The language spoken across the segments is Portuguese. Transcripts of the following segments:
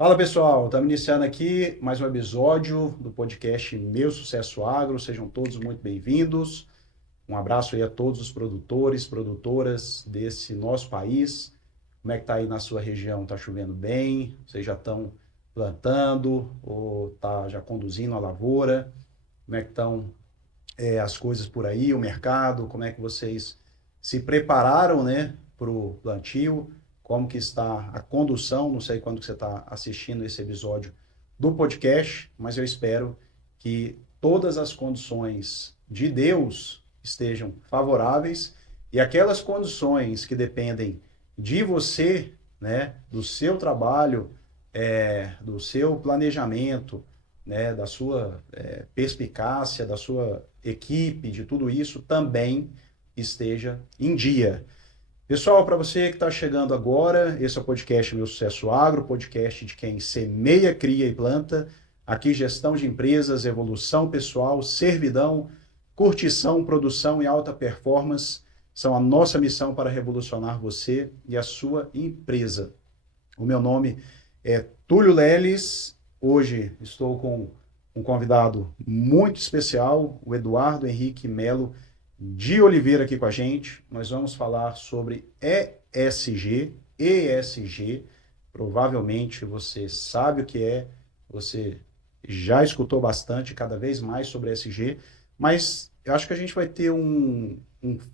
Fala pessoal, estamos iniciando aqui mais um episódio do podcast Meu Sucesso Agro. Sejam todos muito bem-vindos. Um abraço aí a todos os produtores, produtoras desse nosso país. Como é que está aí na sua região? Está chovendo bem? Vocês já estão plantando ou está já conduzindo a lavoura? Como é que estão as coisas por aí, o mercado? Como é que vocês se prepararam, né, para o plantio? Como que está a condução? Não sei quando que você está assistindo esse episódio do podcast, mas eu espero que todas as condições de Deus estejam favoráveis e aquelas condições que dependem de você, né, do seu trabalho, do seu planejamento, né, da sua perspicácia, da sua equipe, de tudo isso, também esteja em dia. Pessoal, para você que está chegando agora, esse é o podcast Meu Sucesso Agro, podcast de quem semeia, cria e planta. Aqui gestão de empresas, evolução pessoal, servidão, curtição, produção e alta performance são a nossa missão para revolucionar você e a sua empresa. O meu nome é Túlio Leles. Hoje estou com um convidado muito especial, o Eduardo Henrique Melo de Oliveira aqui com a gente. Nós vamos falar sobre ESG. Provavelmente você sabe o que é, você já escutou bastante, cada vez mais sobre ESG, mas eu acho que a gente vai ter um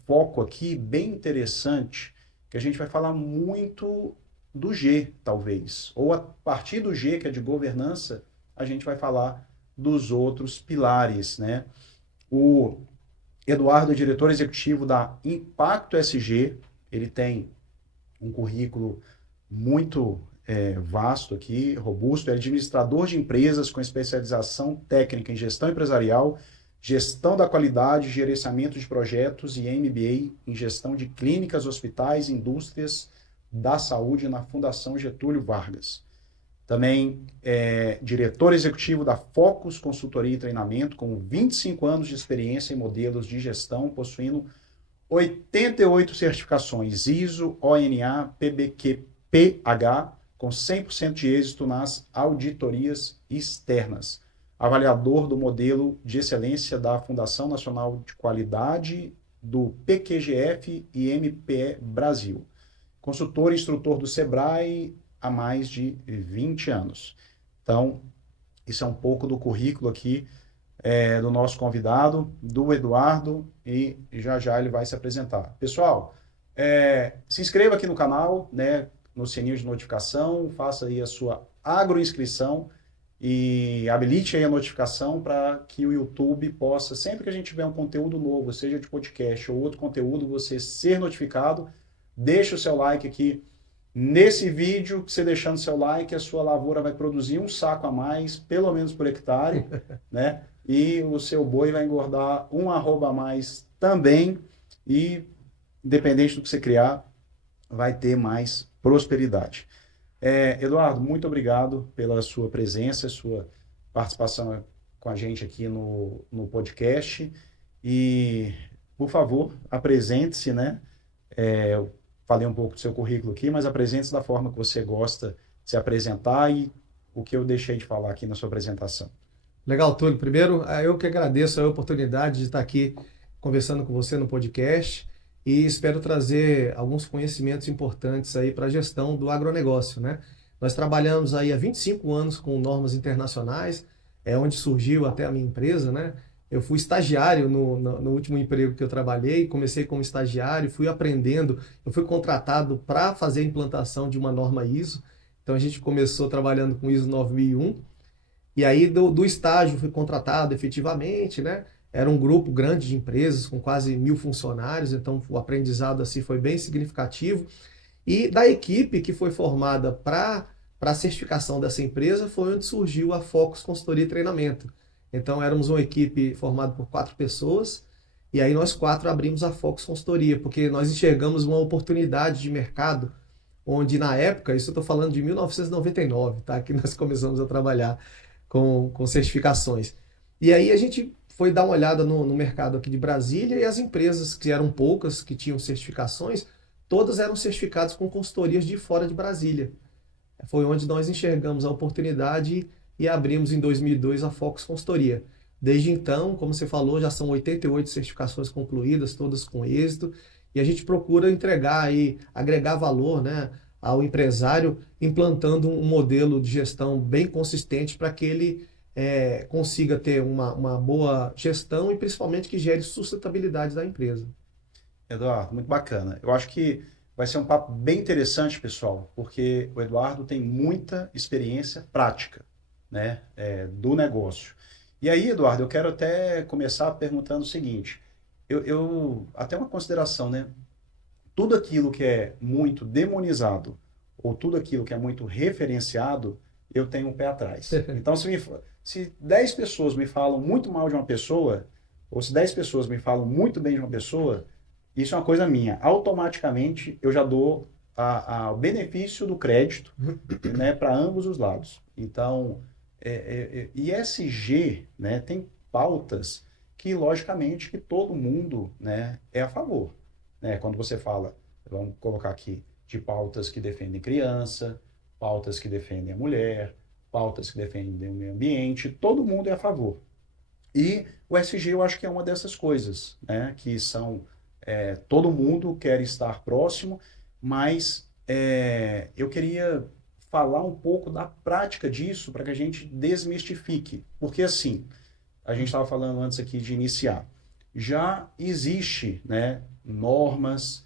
foco aqui bem interessante, que a gente vai falar muito do G, talvez. Ou a partir do G, que é de governança, a gente vai falar dos outros pilares, né? O Eduardo é diretor executivo da Impacto SG, ele tem um currículo muito vasto aqui, robusto, é administrador de empresas com especialização técnica em gestão empresarial, gestão da qualidade, gerenciamento de projetos e MBA em gestão de clínicas, hospitais, indústrias da saúde na Fundação Getúlio Vargas. Também é diretor executivo da Focus Consultoria e Treinamento, com 25 anos de experiência em modelos de gestão, possuindo 88 certificações ISO, ONA, PBQPH, com 100% de êxito nas auditorias externas. Avaliador do modelo de excelência da Fundação Nacional de Qualidade, do PQGF e MPE Brasil. Consultor e instrutor do Sebrae há mais de 20 anos. Então, isso é um pouco do currículo aqui do nosso convidado, do Eduardo, e já ele vai se apresentar. Pessoal, se inscreva aqui no canal, né, no sininho de notificação, faça aí a sua agroinscrição e habilite aí a notificação para que o YouTube possa, sempre que a gente tiver um conteúdo novo, seja de podcast ou outro conteúdo, você ser notificado. Deixa o seu like aqui nesse vídeo, que você deixando seu like, a sua lavoura vai produzir um saco a mais, pelo menos por hectare, né? E o seu boi vai engordar um arroba a mais também, e independente do que você criar, vai ter mais prosperidade. Eduardo, muito obrigado pela sua presença, sua participação com a gente aqui no podcast. E, por favor, apresente-se, né? Eu falei um pouco do seu currículo aqui, mas apresente-se da forma que você gosta de se apresentar e o que eu deixei de falar aqui na sua apresentação. Legal, Túlio. Primeiro, eu que agradeço a oportunidade de estar aqui conversando com você no podcast e espero trazer alguns conhecimentos importantes aí para a gestão do agronegócio, né? Nós trabalhamos aí há 25 anos com normas internacionais, é onde surgiu até a minha empresa, né? Eu fui estagiário no último emprego que eu trabalhei, comecei como estagiário, fui aprendendo, eu fui contratado para fazer a implantação de uma norma ISO, então a gente começou trabalhando com ISO 9001, e aí do estágio fui contratado efetivamente, né? Era um grupo grande de empresas com quase 1.000 funcionários, então o aprendizado assim foi bem significativo. E da equipe que foi formada para a certificação dessa empresa foi onde surgiu a Focus Consultoria e Treinamento. Então éramos uma equipe formada por 4 pessoas, e aí nós 4 abrimos a Focus Consultoria, porque nós enxergamos uma oportunidade de mercado, onde na época, isso eu estou falando de 1999, tá? Que nós começamos a trabalhar com certificações. E aí a gente foi dar uma olhada no mercado aqui de Brasília, e as empresas, que eram poucas, que tinham certificações, todas eram certificadas com consultorias de fora de Brasília. foi onde nós enxergamos a oportunidade e abrimos em 2002 a Fox Consultoria. Desde então, como você falou, já são 88 certificações concluídas, todas com êxito, e a gente procura entregar e agregar valor, né, ao empresário, implantando um modelo de gestão bem consistente para que ele consiga ter uma boa gestão e principalmente que gere sustentabilidade da empresa. Eduardo, muito bacana. Eu acho que vai ser um papo bem interessante, pessoal, porque o Eduardo tem muita experiência prática, né, do negócio. E aí, Eduardo, eu quero até começar perguntando o seguinte: até uma consideração, né? Tudo aquilo que é muito demonizado ou tudo aquilo que é muito referenciado, eu tenho um pé atrás. Então, se 10 pessoas me falam muito mal de uma pessoa, ou se 10 pessoas me falam muito bem de uma pessoa, isso é uma coisa minha. Automaticamente, eu já dou o benefício do crédito, né, para ambos os lados. Então, ESG, né, tem pautas que, logicamente, que todo mundo, né, é a favor. Né? Quando você fala, vamos colocar aqui, de pautas que defendem criança, pautas que defendem a mulher, pautas que defendem o meio ambiente, todo mundo é a favor. E o SG eu acho que é uma dessas coisas, né? Que são, todo mundo quer estar próximo, mas eu queria falar um pouco da prática disso para que a gente desmistifique. Porque assim, a gente estava falando antes aqui de iniciar, já existe, né, normas,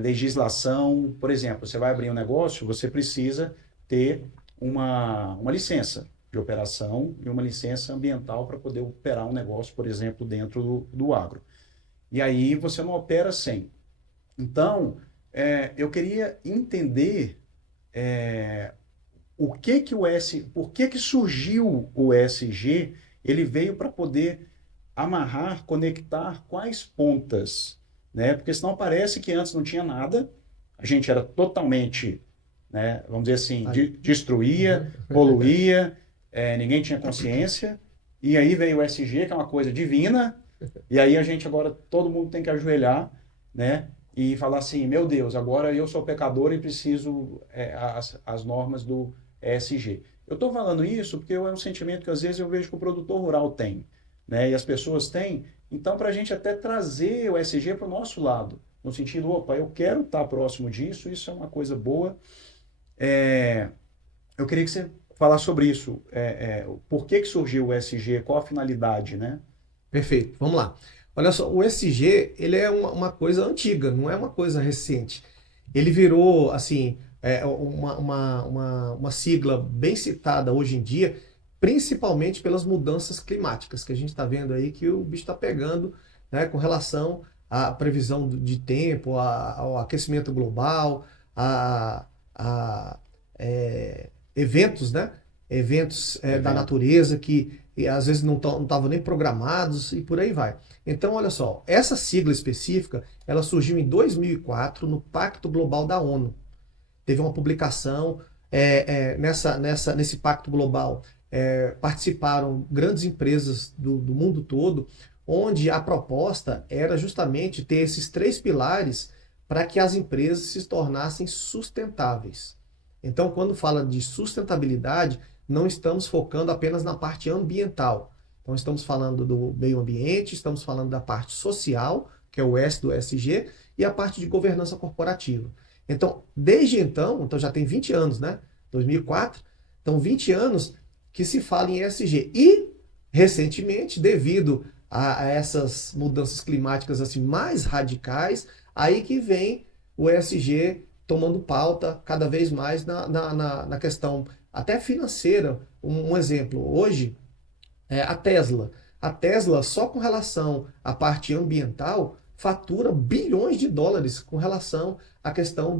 legislação. Por exemplo, você vai abrir um negócio, você precisa ter uma licença de operação e uma licença ambiental para poder operar um negócio, por exemplo, dentro do agro. E aí você não opera sem. Então, eu queria entender por que surgiu o ESG. Ele veio para poder amarrar, conectar quais pontas, né? Porque senão parece que antes não tinha nada, a gente era totalmente, né, vamos dizer assim, destruía, poluía, ninguém tinha consciência, e aí veio o ESG, que é uma coisa divina, e aí a gente agora, todo mundo tem que ajoelhar, né, e falar assim, meu Deus, agora eu sou pecador e preciso as normas do ESG. Eu estou falando isso porque é um sentimento que às vezes eu vejo que o produtor rural tem, né, e as pessoas têm. Então, para a gente até trazer o ESG para o nosso lado, no sentido, opa, eu quero estar próximo disso, isso é uma coisa boa. Eu queria que você falasse sobre isso. Por que surgiu o ESG, qual a finalidade, né? Perfeito, vamos lá. Olha só, o ESG, ele é uma coisa antiga, não é uma coisa recente. Ele virou, assim, uma sigla bem citada hoje em dia, principalmente pelas mudanças climáticas que a gente está vendo aí, que o bicho está pegando, né, com relação à previsão de tempo, ao aquecimento global, a eventos, né? Eventos da natureza que às vezes não estavam nem programados e por aí vai. Então, olha só, essa sigla específica, ela surgiu em 2004 no Pacto Global da ONU. Teve uma publicação nesse Pacto Global, participaram grandes empresas do mundo todo, onde a proposta era justamente ter esses 3 pilares para que as empresas se tornassem sustentáveis. Então, quando fala de sustentabilidade, não estamos focando apenas na parte ambiental. Então, estamos falando do meio ambiente, estamos falando da parte social, que é o S do ESG, e a parte de governança corporativa. Então, desde então já tem 20 anos, né? 2004, então 20 anos que se fala em ESG. E, recentemente, devido a essas mudanças climáticas assim mais radicais, aí que vem o ESG tomando pauta cada vez mais na questão até financeira. Um exemplo, hoje, a Tesla. A Tesla, só com relação à parte ambiental, fatura bilhões de dólares com relação à questão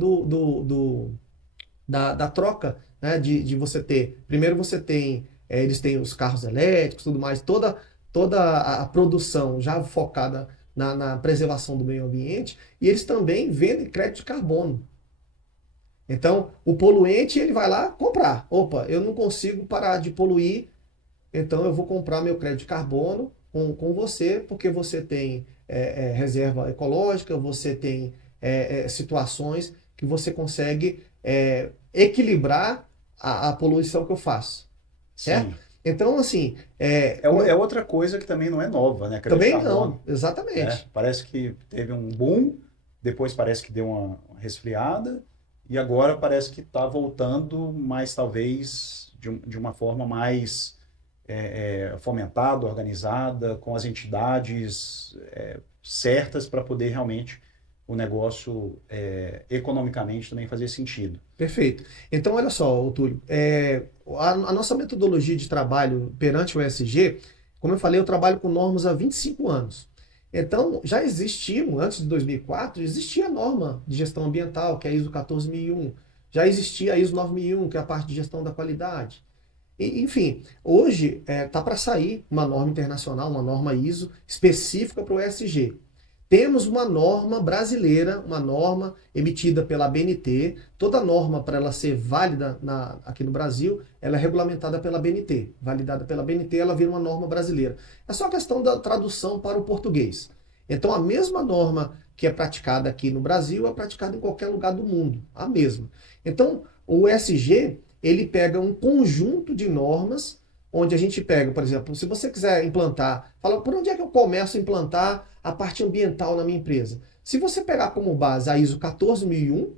da troca, né, de você ter. Primeiro você tem, eles têm os carros elétricos, tudo mais, toda a produção já focada na preservação do meio ambiente, e eles também vendem crédito de carbono. Então, o poluente, ele vai lá comprar. Opa, eu não consigo parar de poluir, então eu vou comprar meu crédito de carbono com você, porque você tem reserva ecológica, você tem situações que você consegue equilibrar a poluição que eu faço, certo? Sim. Então, assim, É outra coisa que também não é nova, né? Crédito de também carbono, não, né? exatamente. Parece que teve um boom, depois parece que deu uma resfriada, e agora parece que está voltando, mas talvez de uma forma mais fomentada, organizada, com as entidades certas para poder realmente o negócio economicamente também fazer sentido. Perfeito. Então, olha só, ô Túlio, a nossa metodologia de trabalho perante o ESG, como eu falei, eu trabalho com normas há 25 anos. Então, já existiam, antes de 2004, existia a norma de gestão ambiental, que é a ISO 14001. Já existia a ISO 9001, que é a parte de gestão da qualidade. Enfim, hoje está para sair uma norma internacional, uma norma ISO específica para o ESG. Temos uma norma brasileira, uma norma emitida pela BNT. Toda norma, para ela ser válida aqui no Brasil, ela é regulamentada pela BNT. Validada pela BNT, ela vira uma norma brasileira. É só questão da tradução para o português. Então, a mesma norma que é praticada aqui no Brasil é praticada em qualquer lugar do mundo. A mesma. Então, o ESG, ele pega um conjunto de normas, onde a gente pega, por exemplo, se você quiser implantar, fala, por onde é que eu começo a implantar a parte ambiental na minha empresa? Se você pegar como base a ISO 14001,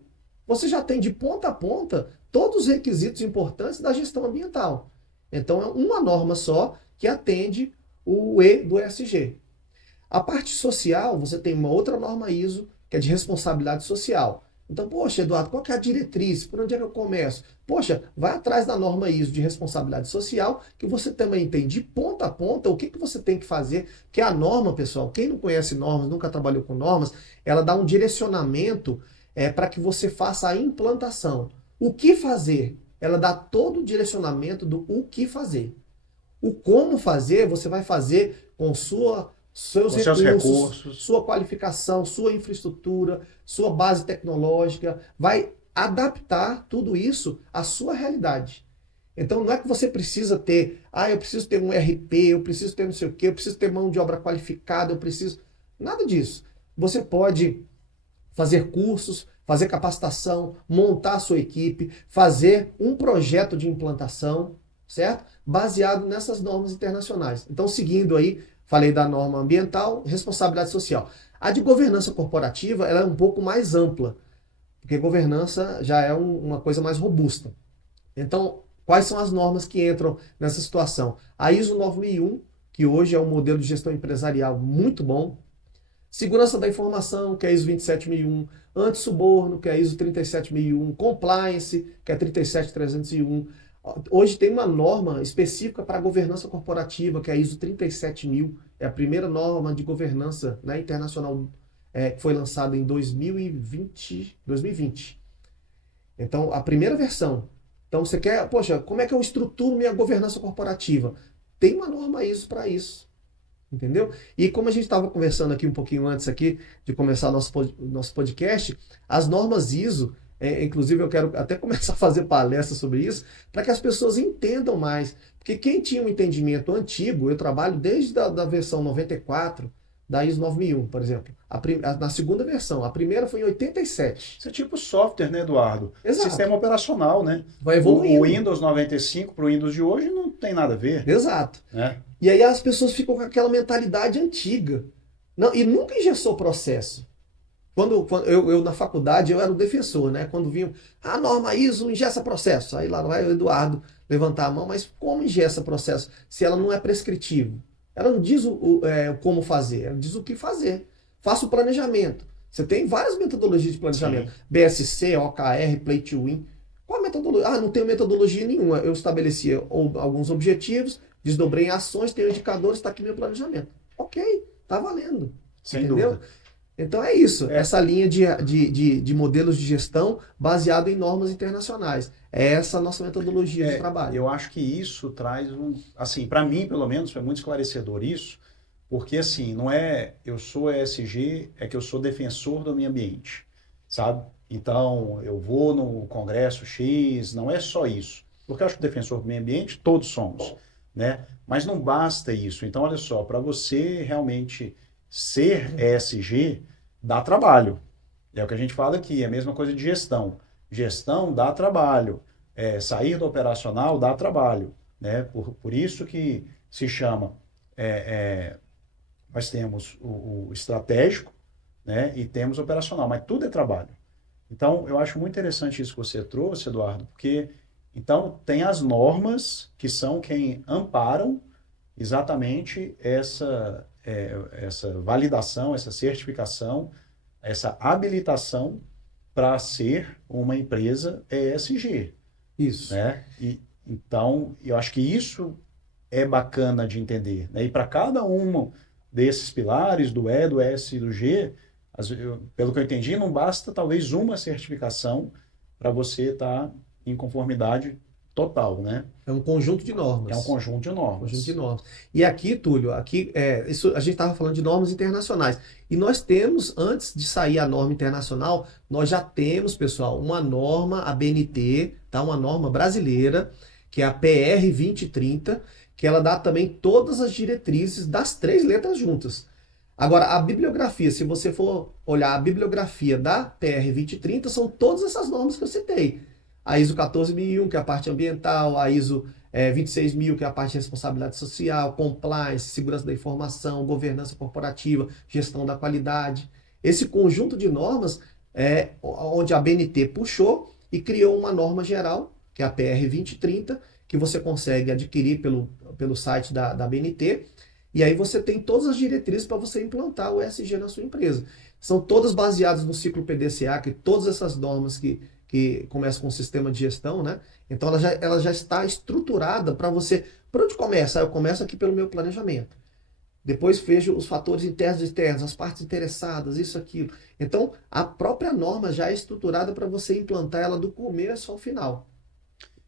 você já tem de ponta a ponta todos os requisitos importantes da gestão ambiental. Então é uma norma só que atende o E do ESG. A parte social, você tem uma outra norma ISO, que é de responsabilidade social. Então, poxa, Eduardo, qual que é a diretriz? Por onde é que eu começo? Poxa, vai atrás da norma ISO de responsabilidade social, que você também tem de ponta a ponta o que, que você tem que fazer. Porque a norma, pessoal, quem não conhece normas, nunca trabalhou com normas, ela dá um direcionamento para que você faça a implantação. O que fazer? Ela dá todo o direcionamento do o que fazer. O como fazer, você vai fazer com seus Com seus recursos. sua qualificação, sua infraestrutura, sua base tecnológica, vai adaptar tudo isso à sua realidade. Então não é que você precisa ter, eu preciso ter um RP, eu preciso ter não sei o quê, eu preciso ter mão de obra qualificada, eu preciso. Nada disso. Você pode fazer cursos, fazer capacitação, montar a sua equipe, fazer um projeto de implantação, certo? Baseado nessas normas internacionais. Então, seguindo aí, falei da norma ambiental, responsabilidade social. A de governança corporativa, ela é um pouco mais ampla, porque governança já é uma coisa mais robusta. Então, quais são as normas que entram nessa situação? A ISO 9001, que hoje é um modelo de gestão empresarial muito bom. Segurança da informação, que é a ISO 27001. Antissuborno, que é a ISO 37001. Compliance, que é a 37301. Hoje tem uma norma específica para a governança corporativa, que é a ISO 37000. É a primeira norma de governança, né, internacional, que foi lançada em 2020. Então, a primeira versão. Então, você quer, poxa, como é que eu estruturo minha governança corporativa? Tem uma norma ISO para isso. Entendeu? E como a gente estava conversando aqui um pouquinho antes aqui de começar nosso podcast, as normas ISO, inclusive eu quero até começar a fazer palestra sobre isso, para que as pessoas entendam mais. Porque quem tinha um entendimento antigo, eu trabalho desde a versão 94 da ISO 9001, por exemplo. Na segunda versão, a primeira foi em 87. Isso é tipo software, né, Eduardo? Exato. Sistema operacional, né? Vai evoluindo. O Windows 95 para o Windows de hoje não tem nada a ver. Exato. Né? E aí as pessoas ficam com aquela mentalidade antiga. Não, e nunca engessou o processo. Quando eu na faculdade, eu era o defensor, né? Quando vinham, a norma ISO engessa processo. Aí lá vai o Eduardo levantar a mão, mas como engessa processo se ela não é prescritivo? Ela não diz o como fazer, ela diz o que fazer. Faça o planejamento. Você tem várias metodologias de planejamento. Sim. BSC, OKR, Play to Win. Qual a metodologia? Não tenho metodologia nenhuma. Eu estabeleci alguns objetivos, desdobrei em ações, tenho indicadores, está aqui meu planejamento. Ok, tá valendo. Sem entendeu? Dúvida. Então é isso, essa linha de modelos de gestão baseado em normas internacionais. É essa a nossa metodologia de trabalho. Eu acho que isso traz assim, para mim pelo menos foi muito esclarecedor isso, porque assim, não é eu sou ESG, é que eu sou defensor do meio ambiente, sabe? Então, eu vou no congresso X, não é só isso. Porque eu acho que defensor do meio ambiente todos somos, né? Mas não basta isso. Então, olha só, para você realmente ser ESG, dá trabalho. É o que a gente fala aqui, é a mesma coisa de gestão. Gestão dá trabalho. sair do operacional dá trabalho, né? Por isso que se chama, nós temos o estratégico, né? E temos o operacional, mas tudo é trabalho. Então, eu acho muito interessante isso que você trouxe, Eduardo, porque então tem as normas que são quem amparam exatamente essa validação, essa certificação, essa habilitação para ser uma empresa ESG, Isso. né? E, então, eu acho que isso é bacana de entender, né? E para cada um desses pilares, do E, do S e do G, pelo que eu entendi, não basta talvez uma certificação para você estar em conformidade total, né? É um conjunto de É um normas. conjunto de Conjunto de normas. normas. E aqui, Túlio, aqui isso a gente estava falando de normas internacionais. E nós temos, antes de sair a norma internacional, nós já temos, pessoal, uma norma, a BNT, tá? Uma norma brasileira, que é a PR 2030, que ela dá também todas as diretrizes das três letras juntas. Agora, a bibliografia, se você for olhar a bibliografia da PR 2030, são todas essas normas que eu citei. A ISO 14001, que é a parte ambiental, a ISO 26.000, que é a parte de responsabilidade social, compliance, segurança da informação, governança corporativa, gestão da qualidade. Esse conjunto de normas é onde a BNT puxou e criou uma norma geral, que é a PR 2030, que você consegue adquirir pelo site da BNT. E aí você tem todas as diretrizes para você implantar o ESG na sua empresa. São todas baseadas no ciclo PDCA, que todas essas normas que começam com o sistema de gestão, né? Então ela já está estruturada para você. Por onde começa? Eu começo aqui pelo meu planejamento. Depois vejo os fatores internos e externos, as partes interessadas, isso, aquilo. Então, a própria norma já é estruturada para você implantar ela do começo ao final.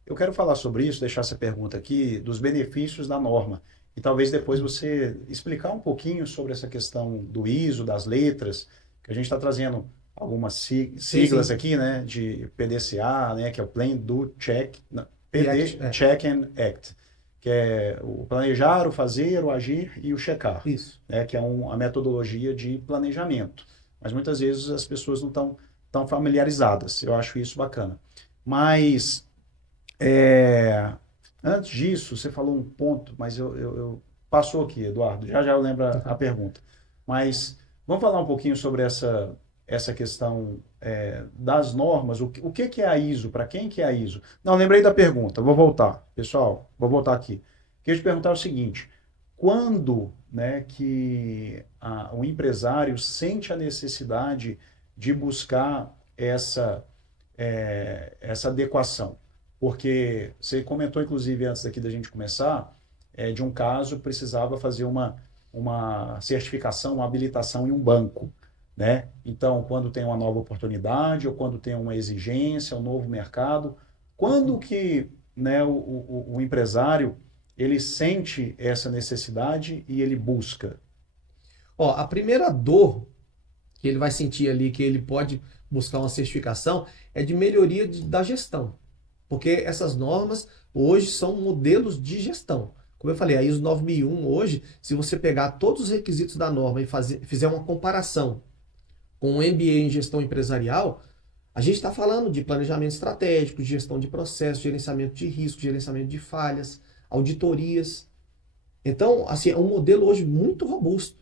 Eu quero falar sobre isso, deixar essa pergunta aqui, dos benefícios da norma. E talvez depois você explicar um pouquinho sobre essa questão do ISO, das letras, que a gente está trazendo algumas Sim, siglas sim. aqui, né, de PDCA, né, que é o Plan, Do, Check, não, E PD, é, Check and Act, que é o planejar, o fazer, o agir e o checar, isso. né, que é a metodologia de planejamento. Mas muitas vezes as pessoas não estão tão familiarizadas. Eu acho isso bacana. Mas é, antes disso, você falou um ponto, mas passou aqui, Eduardo. Já já eu lembro a pergunta. Mas vamos falar um pouquinho sobre essa questão das normas. O que é a ISO? Para quem que é a ISO? Não, lembrei da pergunta. Vou voltar, pessoal. Vou voltar aqui. Queria te perguntar o seguinte: quando, né, que o empresário sente a necessidade de buscar essa adequação? Porque você comentou, inclusive, antes daqui da gente começar, de um caso que precisava fazer uma certificação, uma habilitação em um banco, né? Então, quando tem uma nova oportunidade ou quando tem uma exigência, um novo mercado, quando que, né, o empresário ele sente essa necessidade e ele busca? Ó, a primeira dor que ele vai sentir ali, que ele pode buscar uma certificação, é de melhoria da gestão. Porque essas normas hoje são modelos de gestão. Como eu falei, a ISO 9001 hoje, se você pegar todos os requisitos da norma e fizer uma comparação com o MBA em gestão empresarial, a gente está falando de planejamento estratégico, de gestão de processos, gerenciamento de risco, gerenciamento de falhas, auditorias. Então, assim, é um modelo hoje muito robusto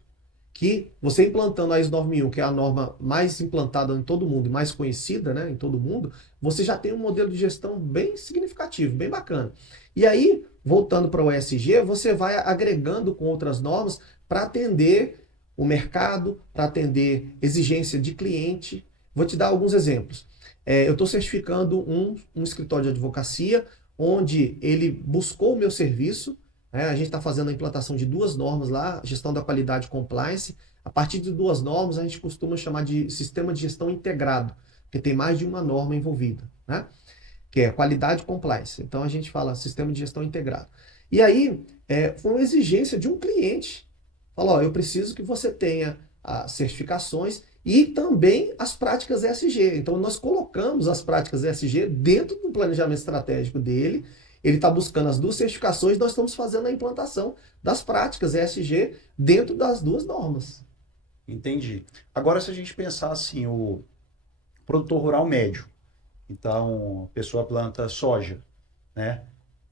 que você implantando a ISO 9001, que é a norma mais implantada em todo mundo e mais conhecida, né, em todo mundo, você já tem um modelo de gestão bem significativo, bem bacana. E aí, voltando para o ESG, você vai agregando com outras normas para atender o mercado, para atender exigência de cliente. Vou te dar alguns exemplos. Eu estou certificando um escritório de advocacia, onde ele buscou o meu serviço. A gente está fazendo a implantação de duas normas lá, gestão da qualidade e compliance. A partir de duas normas, a gente costuma chamar de sistema de gestão integrado, porque tem mais de uma norma envolvida, né? Que é qualidade e compliance. Então a gente fala sistema de gestão integrado. E aí, foi uma exigência de um cliente. Falou, ó, eu preciso que você tenha as certificações e também as práticas ESG. Então nós colocamos as práticas ESG dentro do planejamento estratégico dele. Ele está buscando as duas certificações, nós estamos fazendo a implantação das práticas ESG dentro das duas normas. Entendi. Agora, se a gente pensar assim, o produtor rural médio, então, a pessoa planta soja, né?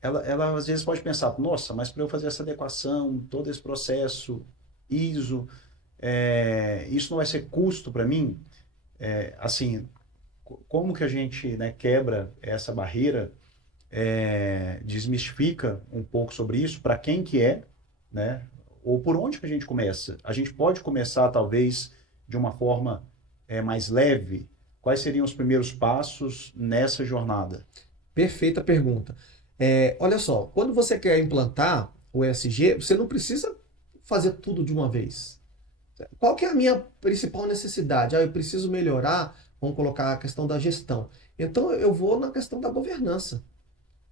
Ela às vezes pode pensar, nossa, mas para eu fazer essa adequação, todo esse processo, ISO, isso não vai ser custo para mim? Assim, como que a gente, né, quebra essa barreira, desmistifica um pouco sobre isso, para quem que é, né? Ou por onde que a gente começa? A gente pode começar, talvez, de uma forma mais leve? Quais seriam os primeiros passos nessa jornada? Perfeita pergunta. Olha só, quando você quer implantar o ESG, você não precisa fazer tudo de uma vez. Qual que é a minha principal necessidade? Eu preciso melhorar, vamos colocar a questão da gestão. Então eu vou na questão da governança.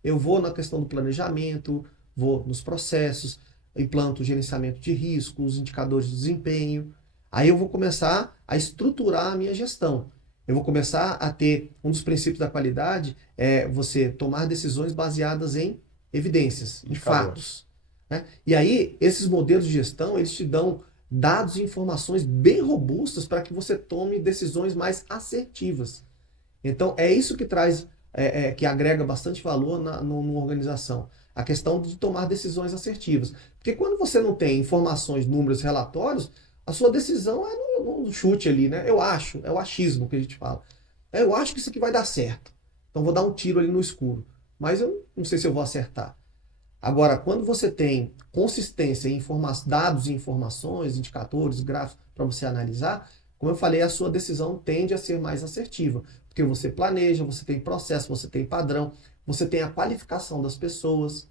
Eu vou na questão do planejamento, vou nos processos, implanto o gerenciamento de riscos, indicadores de desempenho. Aí eu vou começar a estruturar a minha gestão. Eu vou começar a ter um dos princípios da qualidade você tomar decisões baseadas em evidências, em Indicador. fatos, né? E aí esses modelos de gestão eles te dão dados e informações bem robustas para que você tome decisões mais assertivas. Então, é isso que traz, que agrega bastante valor numa organização. A questão de tomar decisões assertivas. Porque quando você não tem informações, números, relatórios, a sua decisão é no chute ali, né? Eu acho, é o achismo que a gente fala. Eu acho que isso aqui vai dar certo. Então, vou dar um tiro ali no escuro. Mas eu não sei se eu vou acertar. Agora, quando você tem consistência em dados e informações, indicadores, gráficos para você analisar, como eu falei, a sua decisão tende a ser mais assertiva, porque você planeja, você tem processo, você tem padrão, você tem a qualificação das pessoas.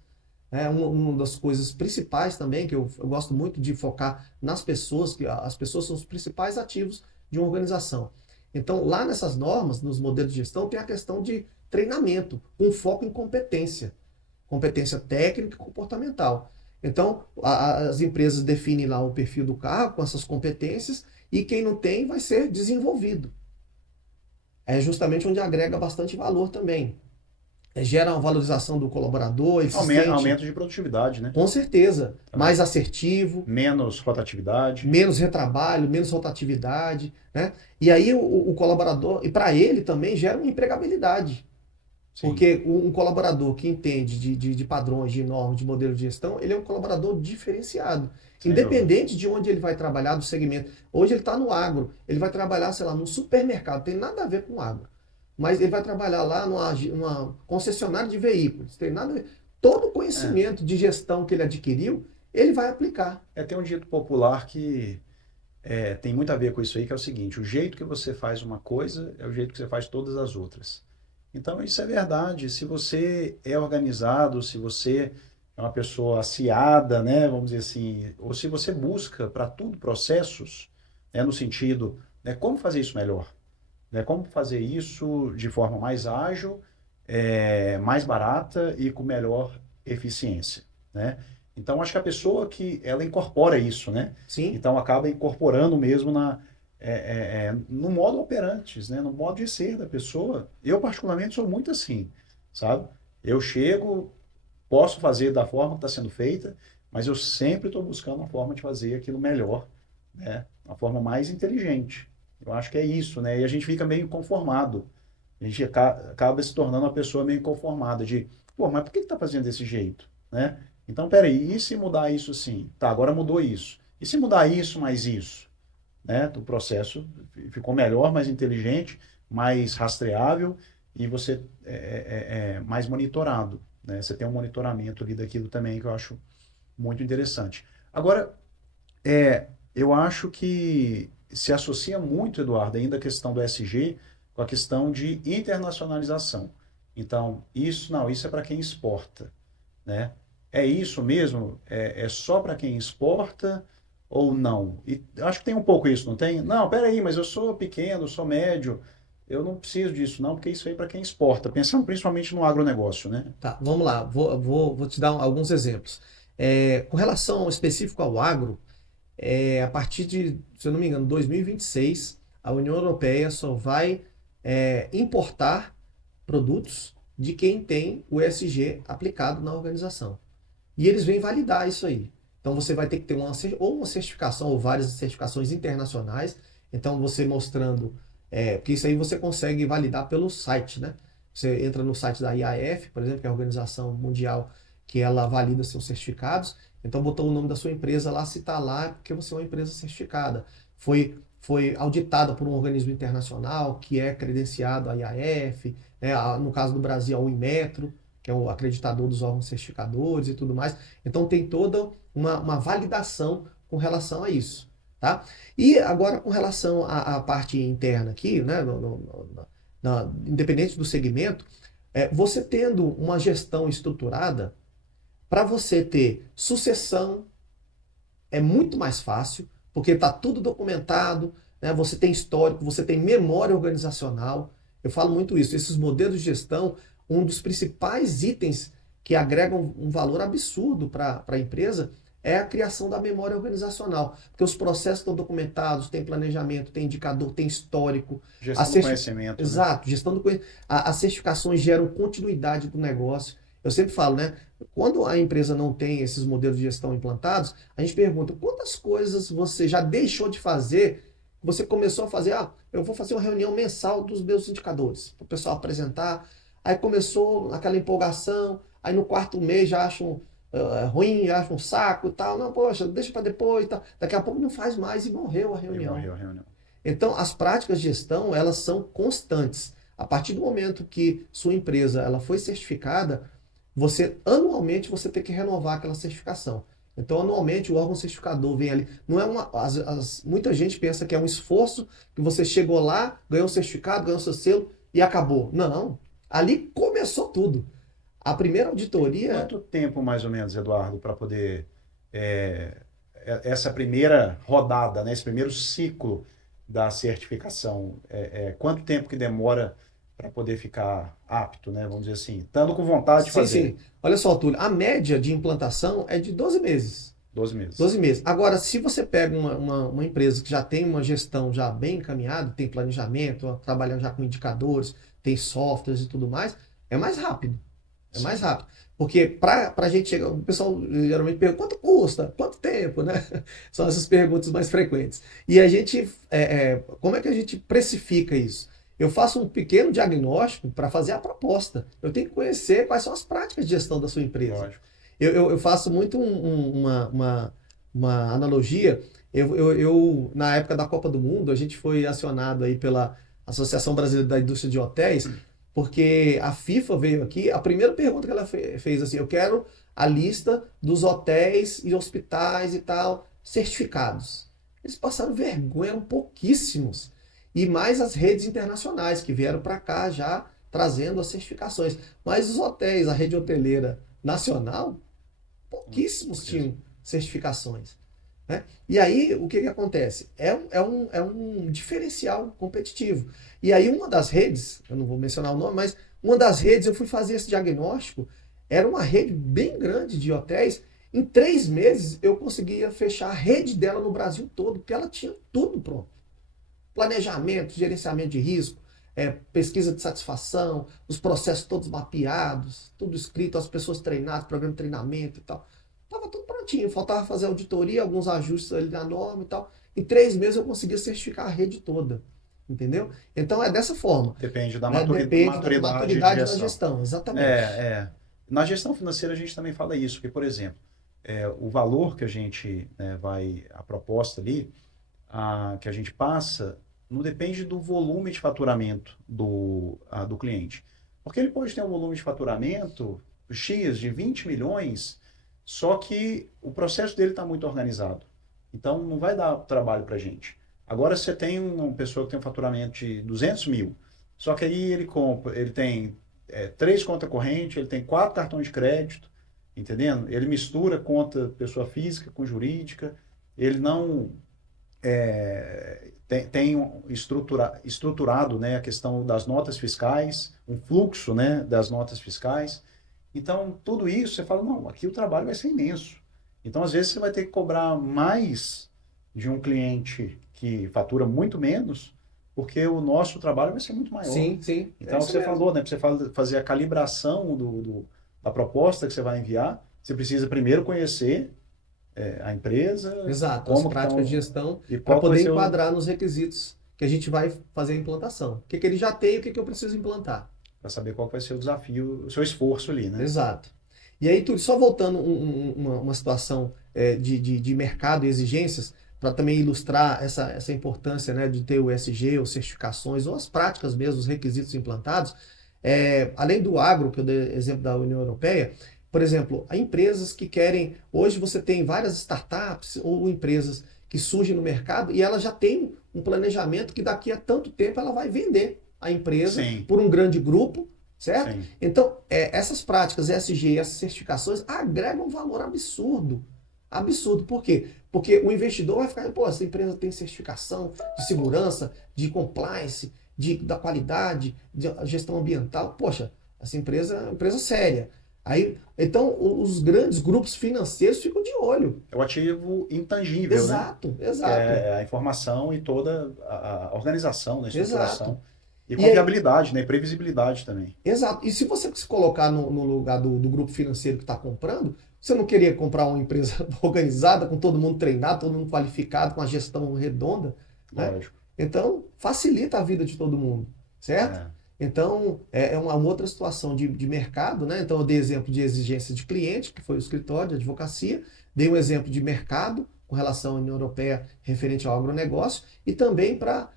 Uma das coisas principais também, que eu gosto muito de focar nas pessoas, que as pessoas são os principais ativos de uma organização. Então, lá nessas normas, nos modelos de gestão, tem a questão de treinamento, com foco em competência. Competência técnica e comportamental. Então, as empresas definem lá o perfil do cargo com essas competências e quem não tem vai ser desenvolvido. É justamente onde agrega bastante valor também. Gera uma valorização do colaborador, ele se sente, Aumento de produtividade, né? com certeza, Também. mais assertivo, Menos rotatividade. menos retrabalho, menos rotatividade, né? E aí o colaborador, e para ele também gera uma empregabilidade. Sim. Porque um colaborador que entende de padrões, de normas, de modelo de gestão, ele é um colaborador diferenciado. Sem Independente de onde ele vai trabalhar, do segmento. Hoje ele está no agro, ele vai trabalhar, sei lá, num supermercado, tem nada a ver com agro. Mas ele vai trabalhar lá numa concessionária de veículos, tem nada a ver. Todo o conhecimento de gestão que ele adquiriu, ele vai aplicar. Tem um dito popular que tem muito a ver com isso aí, que é o seguinte: o jeito que você faz uma coisa é o jeito que você faz todas as outras. Então, isso é verdade. Se você é organizado, se você é uma pessoa aciada, né, vamos dizer assim, ou se você busca para tudo processos, né, no sentido, né, como fazer isso melhor, né, como fazer isso de forma mais ágil, mais barata e com melhor eficiência, né? Então, acho que a pessoa que ela incorpora isso, né? Sim. Então, acaba incorporando mesmo no modo operantes, né? No modo de ser da pessoa. Eu, particularmente, sou muito assim, sabe? Eu chego, posso fazer da forma que está sendo feita, mas eu sempre estou buscando uma forma de fazer aquilo melhor, né? Uma forma mais inteligente. Eu acho que é isso, né? E a gente fica meio conformado. A gente acaba se tornando uma pessoa meio conformada de, pô, mas por que está fazendo desse jeito, né? Então, peraí, e se mudar isso assim? Tá, agora mudou isso. E se mudar isso mais isso? Né? O processo ficou melhor, mais inteligente, mais rastreável e você mais monitorado, né? Você tem um monitoramento ali daquilo também que eu acho muito interessante. Agora, eu acho que se associa muito, Eduardo, ainda a questão do SG com a questão de internacionalização. Então, isso é para quem exporta, né? É isso mesmo? É só para quem exporta ou não? E acho que tem um pouco isso, não tem? Não, peraí, mas eu sou pequeno, eu sou médio, eu não preciso disso não, porque isso aí é para quem exporta, pensando principalmente no agronegócio, né? Tá, vamos lá, vou te dar alguns exemplos. Com relação ao específico ao agro, a partir de, se eu não me engano, 2026, a União Europeia só vai importar produtos de quem tem o ESG aplicado na organização. E eles vêm validar isso aí. Então você vai ter que ter uma certificação ou várias certificações internacionais. Então você mostrando, porque isso aí você consegue validar pelo site, né? Você entra no site da IAF, por exemplo, que é a Organização Mundial que ela valida seus certificados. Então, botou o nome da sua empresa lá, se está lá, é porque você é uma empresa certificada. Foi auditada por um organismo internacional que é credenciado à IAF, né? No caso do Brasil, ao Inmetro, que é o acreditador dos órgãos certificadores e tudo mais. Então, tem toda uma validação com relação a isso. Tá? E agora, com relação à parte interna aqui, né? Independente do segmento, você tendo uma gestão estruturada, para você ter sucessão é muito mais fácil, porque está tudo documentado, né? Você tem histórico, você tem memória organizacional. Eu falo muito isso. Esses modelos de gestão, um dos principais itens que agregam um valor absurdo para a empresa é a criação da memória organizacional. Porque os processos estão documentados, tem planejamento, tem indicador, tem histórico. Gestão do conhecimento, né? Exato, gestão do conhecimento. As certificações geram continuidade do negócio. Eu sempre falo, né? Quando a empresa não tem esses modelos de gestão implantados, a gente pergunta quantas coisas você já deixou de fazer, você começou a fazer, eu vou fazer uma reunião mensal dos meus indicadores, para o pessoal apresentar. Aí começou aquela empolgação, aí no quarto mês já acham ruim, já acham um saco e tal. Não, poxa, deixa para depois e tal. Daqui a pouco não faz mais e morreu a reunião. Morreu a reunião. Então, as práticas de gestão, elas são constantes. A partir do momento que sua empresa ela foi certificada, anualmente você tem que renovar aquela certificação. Então, anualmente o órgão certificador vem ali. Não é muita gente pensa que é um esforço que você chegou lá, ganhou o certificado, ganhou seu selo e acabou. Não. Ali começou tudo. A primeira auditoria. Quanto tempo, mais ou menos, Eduardo, para poder. Essa primeira rodada, né, esse primeiro ciclo da certificação, quanto tempo que demora para poder ficar apto, né? Vamos dizer assim, estando com vontade de fazer. Sim. Olha só, Túlio, a média de implantação é de 12 meses. 12 meses. 12 meses. Agora, se você pega uma empresa que já tem uma gestão já bem encaminhada, tem planejamento, trabalhando já com indicadores, tem softwares e tudo mais, é mais rápido. É mais rápido. Porque para a gente chegar, o pessoal geralmente pergunta quanto custa, quanto tempo, né? São essas perguntas mais frequentes. E a gente, como é que a gente precifica isso? Eu faço um pequeno diagnóstico para fazer a proposta. Eu tenho que conhecer quais são as práticas de gestão da sua empresa. Lógico. Eu faço muito uma analogia. Na época da Copa do Mundo, a gente foi acionado aí pela Associação Brasileira da Indústria de Hotéis, porque a FIFA veio aqui, a primeira pergunta que ela fez assim, eu quero a lista dos hotéis e hospitais e tal, certificados. Eles passaram vergonha, eram pouquíssimos. E mais as redes internacionais que vieram para cá já trazendo as certificações. Mas os hotéis, a rede hoteleira nacional, pouquíssimos tinham certificações. Né? E aí, o que acontece? É um diferencial competitivo. E aí, uma das redes, eu não vou mencionar o nome, mas uma das redes, eu fui fazer esse diagnóstico, era uma rede bem grande de hotéis. Em 3 meses, eu conseguia fechar a rede dela no Brasil todo, porque ela tinha tudo pronto. Planejamento, gerenciamento de risco, pesquisa de satisfação, os processos todos mapeados, tudo escrito, as pessoas treinadas, programa de treinamento e tal. Estava tudo prontinho, faltava fazer auditoria, alguns ajustes ali na norma e tal. Em 3 meses eu conseguia certificar a rede toda. Entendeu? Então é dessa forma. Depende da Depende maturidade da maturidade de da gestão, exatamente. Na gestão financeira a gente também fala isso, porque, por exemplo, o valor que a gente a proposta ali, que a gente passa, não depende do volume de faturamento do cliente. Porque ele pode ter um volume de faturamento X de 20 milhões, só que o processo dele está muito organizado. Então, não vai dar trabalho para a gente. Agora, você tem uma pessoa que tem um faturamento de 200 mil, só que aí ele tem 3 contas correntes, ele tem 4 cartões de crédito, entendendo? Ele mistura conta pessoa física com jurídica, ele não tem estruturado, né, a questão das notas fiscais, um fluxo, né, das notas fiscais. Então, tudo isso, você fala, não, aqui o trabalho vai ser imenso. Então, às vezes, você vai ter que cobrar mais de um cliente que fatura muito menos, porque o nosso trabalho vai ser muito maior. Sim, sim. Então, você falou, né, para você fazer a calibração da proposta que você vai enviar, você precisa primeiro conhecer a empresa. Exato, as práticas de gestão, para poder enquadrar nos requisitos que a gente vai fazer a implantação. O que ele já tem e o que eu preciso implantar. para saber qual vai ser o desafio, o seu esforço ali, né? Exato. E aí, Túlio, só voltando uma situação de mercado e exigências, para também ilustrar essa importância, né, de ter o ESG, ou certificações, ou as práticas mesmo, os requisitos implantados, além do agro, que eu dei exemplo da União Europeia, por exemplo, há empresas que querem. Hoje você tem várias startups ou empresas que surgem no mercado e ela já tem um planejamento que daqui a tanto tempo ela vai vender a empresa Sim, por um grande grupo, certo? sim. Então, essas práticas ESG, essas certificações agregam um valor absurdo. Absurdo. Por quê? Porque o investidor vai ficar, pô, essa empresa tem certificação de segurança, de compliance, da qualidade, de gestão ambiental. Poxa, essa empresa é uma empresa séria. Aí, então, os grandes grupos financeiros ficam de olho. É o ativo intangível, né? Exato, Que exato, é a informação e toda a organização, né? A exato. estruturação. E E aí, confiabilidade, né? E previsibilidade também. exato. E se você se colocar no lugar do grupo financeiro que está comprando, você não queria comprar uma empresa organizada, com todo mundo treinado, todo mundo qualificado, com a gestão redonda, né? Lógico. Então, facilita a vida de todo mundo, certo? É. Então, é uma outra situação de mercado, né? Então, eu dei exemplo de exigência de cliente, que foi o escritório de advocacia, dei um exemplo de mercado, com relação à União Europeia, referente ao agronegócio, e também para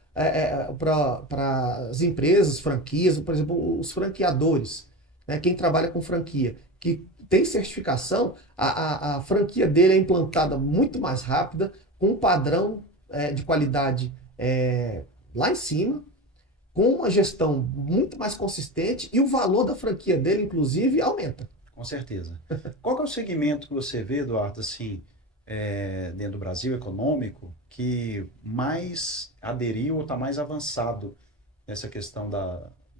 as empresas, franquias, por exemplo, os franqueadores, né? Quem trabalha com franquia, que tem certificação, a franquia dele é implantada muito mais rápida, com um padrão de qualidade lá em cima, com uma gestão muito mais consistente e o valor da franquia dele, inclusive, aumenta. Com certeza. Qual que é o segmento que você vê, Eduardo, assim, dentro do Brasil econômico, que mais aderiu ou está mais avançado nessa questão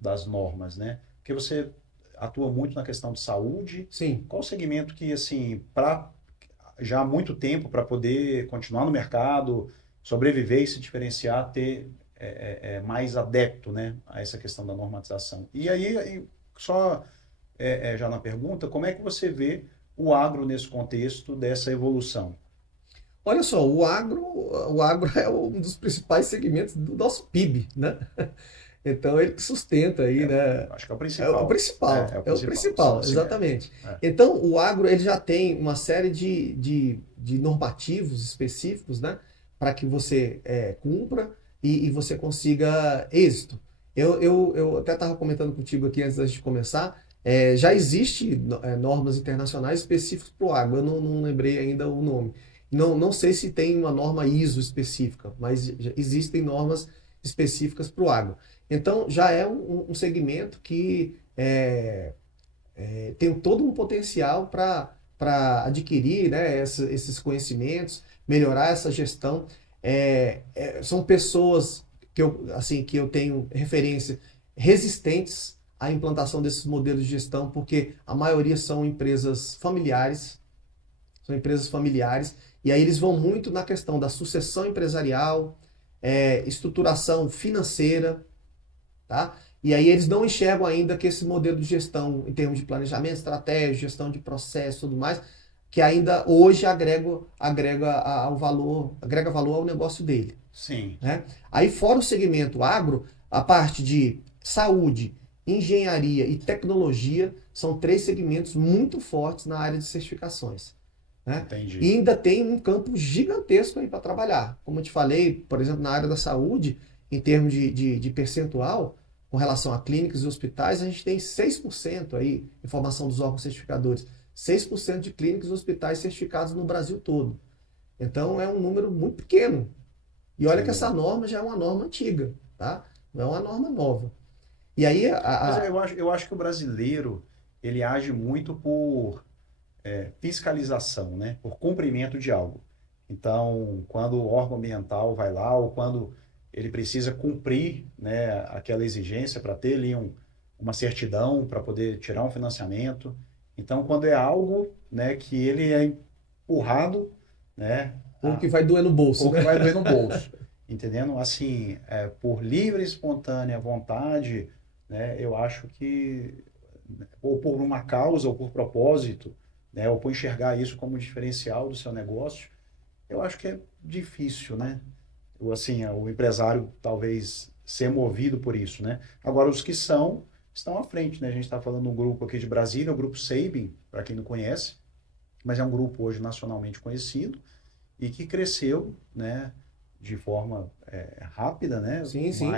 das normas, né? Porque você atua muito na questão de saúde. Sim. Qual o segmento que, assim, já há muito tempo, para poder continuar no mercado, sobreviver e se diferenciar, ter mais adepto, né, a essa questão da normatização? E aí só já na pergunta, como é que você vê o agro nesse contexto dessa evolução? Olha só, o agro é um dos principais segmentos do nosso PIB, né? Então ele que sustenta aí, né? Acho que é o É o principal. principal, É o é o principal, principal, sim, exatamente. é. Então o agro ele já tem uma série de normativos específicos, né? Para que você cumpra e você consiga êxito. Eu até estava comentando contigo aqui antes da gente começar, já existe normas internacionais específicas para o agro, eu não lembrei ainda o nome. Não sei se tem uma norma ISO específica, mas já existem normas específicas para o agro. Então, já é um segmento que tem todo um potencial para adquirir, né, esses conhecimentos, melhorar essa gestão. São pessoas que eu tenho referência resistentes à implantação desses modelos de gestão, porque a maioria são empresas familiares, e aí eles vão muito na questão da sucessão empresarial, estruturação financeira, tá? E aí eles não enxergam ainda que esse modelo de gestão, em termos de planejamento, estratégia, gestão de processo e tudo mais, que ainda hoje agrega valor ao negócio dele. Sim. Né? Aí fora o segmento agro, a parte de saúde, engenharia e tecnologia são três segmentos muito fortes na área de certificações. Né? Entendi. E ainda tem um campo gigantesco aí para trabalhar. Como eu te falei, por exemplo, na área da saúde, em termos de percentual, com relação a clínicas e hospitais, a gente tem 6% aí, informação dos órgãos certificadores, 6% de clínicas e hospitais certificados no Brasil todo. Então é um número muito pequeno. E olha Sem que essa dúvida. norma já é uma norma antiga, tá? Não é uma norma nova. E aí Mas eu acho que o brasileiro, ele age muito por fiscalização, né? Por cumprimento de algo. Então, quando o órgão ambiental vai lá, ou quando ele precisa cumprir, né, aquela exigência para ter ali uma certidão, para poder tirar um financiamento. Então, quando é algo, né, que ele é empurrado, né, o que vai doer no bolso, ou que né? vai doer no bolso, entendendo? Assim, por livre e espontânea vontade, né, eu acho que, ou por uma causa, ou por propósito, né, ou por enxergar isso como diferencial do seu negócio, eu acho que é difícil, né? Assim, o empresário talvez ser movido por isso, né? Agora, os que são, estão à frente, né? A gente está falando de um grupo aqui de Brasília, o grupo Sabin, para quem não conhece, mas é um grupo hoje nacionalmente conhecido e que cresceu, né, de forma rápida, né, Sim, sim,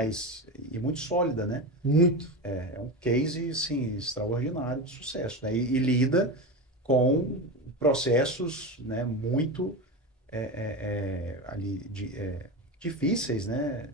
e muito sólida, né? muito. É um case, sim, extraordinário de sucesso, né? E lida com processos, né, muito ali difíceis, né?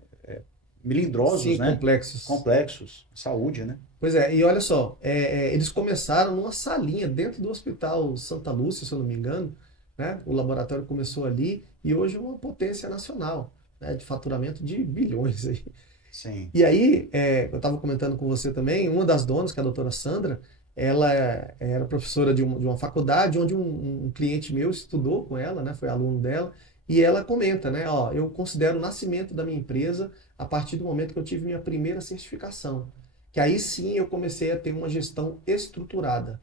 Melindrosos, Sim, né? complexos. Complexos, saúde, né? Pois é, e olha só, eles começaram numa salinha dentro do Hospital Santa Lúcia, se eu não me engano, né? O laboratório começou ali e hoje é uma potência nacional, né? De faturamento de bilhões aí. Sim, E aí, eu estava comentando com você também, uma das donas, que é a doutora Sandra, ela era professora de uma faculdade onde um cliente meu estudou com ela, né? Foi aluno dela, e ela comenta, né? Ó, eu considero o nascimento da minha empresa a partir do momento que eu tive minha primeira certificação. Que aí sim eu comecei a ter uma gestão estruturada.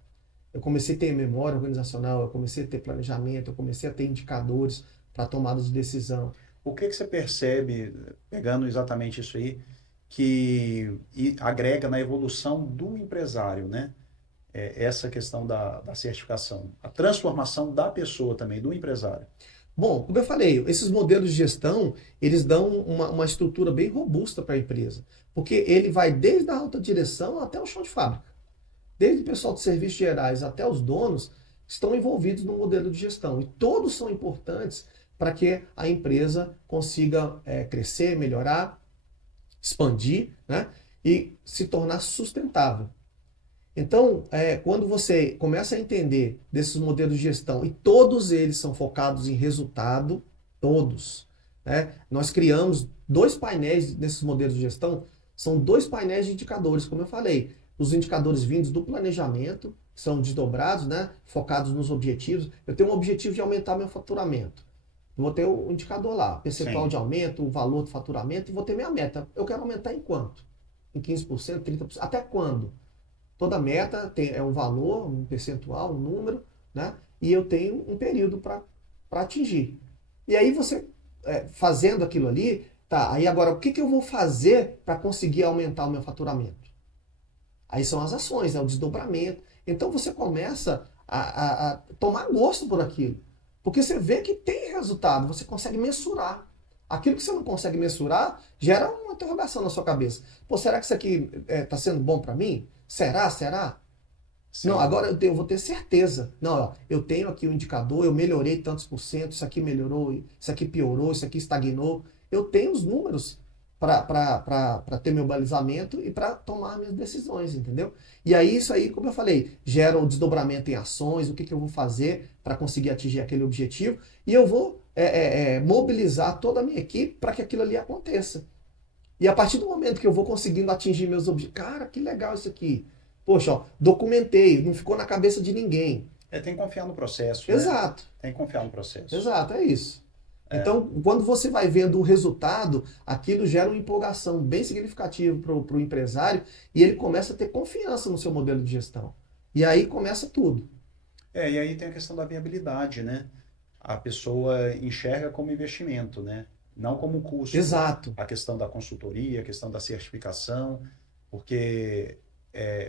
Eu comecei a ter memória organizacional, eu comecei a ter planejamento, eu comecei a ter indicadores para tomada de decisão. o que que você percebe, pegando exatamente isso aí, que agrega na evolução do empresário, né? Essa questão da certificação, a transformação da pessoa também, do empresário. Bom, como eu falei, esses modelos de gestão, eles dão uma estrutura bem robusta para a empresa, porque ele vai desde a alta direção até o chão de fábrica. Desde o pessoal de serviços gerais até os donos estão envolvidos no modelo de gestão. E todos são importantes para que a empresa consiga crescer, melhorar, expandir, né? E se tornar sustentável. Então, quando você começa a entender desses modelos de gestão, e todos eles são focados em resultado, todos, né? Nós criamos dois painéis nesses modelos de gestão, são dois painéis de indicadores, como eu falei. Os indicadores vindos do planejamento, que são desdobrados, né? Focados nos objetivos. Eu tenho um objetivo de aumentar meu faturamento. Vou ter o indicador lá, percentual Sim, de aumento, o valor do faturamento, e vou ter minha meta. Eu quero aumentar em quanto? Em 15%, 30%? Até quando? Toda meta é um valor, um percentual, um número, né? E eu tenho um período para atingir. E aí você, fazendo aquilo ali, tá, aí agora o que, que eu vou fazer para conseguir aumentar o meu faturamento? Aí são as ações, é o desdobramento. Então você começa a tomar gosto por aquilo. Porque você vê que tem resultado, você consegue mensurar. Aquilo que você não consegue mensurar gera uma interrogação na sua cabeça. Pô, será que isso aqui está sendo bom para mim? Será? Será? Não, sim. agora eu vou ter certeza. Não, ó, eu tenho aqui o indicador, eu melhorei tantos por cento, isso aqui melhorou, isso aqui piorou, isso aqui estagnou. Eu tenho os números para ter meu balizamento e para tomar minhas decisões, entendeu? E aí, isso aí, como eu falei, gera o desdobramento em ações, o que, que eu vou fazer para conseguir atingir aquele objetivo, e eu vou mobilizar toda a minha equipe para que aquilo ali aconteça. E a partir do momento que eu vou conseguindo atingir meus objetivos, cara, que legal isso aqui. Poxa, ó, documentei, não ficou na cabeça de ninguém. Tem que confiar no processo, né? Exato, Tem que confiar no processo. exato, é isso. É, Então, quando você vai vendo o resultado, aquilo gera uma empolgação bem significativa para o empresário e ele começa a ter confiança no seu modelo de gestão. E aí começa tudo. e aí tem a questão da viabilidade, né? A pessoa enxerga como investimento, né? Não como custo. Exato. A questão da consultoria, a questão da certificação, porque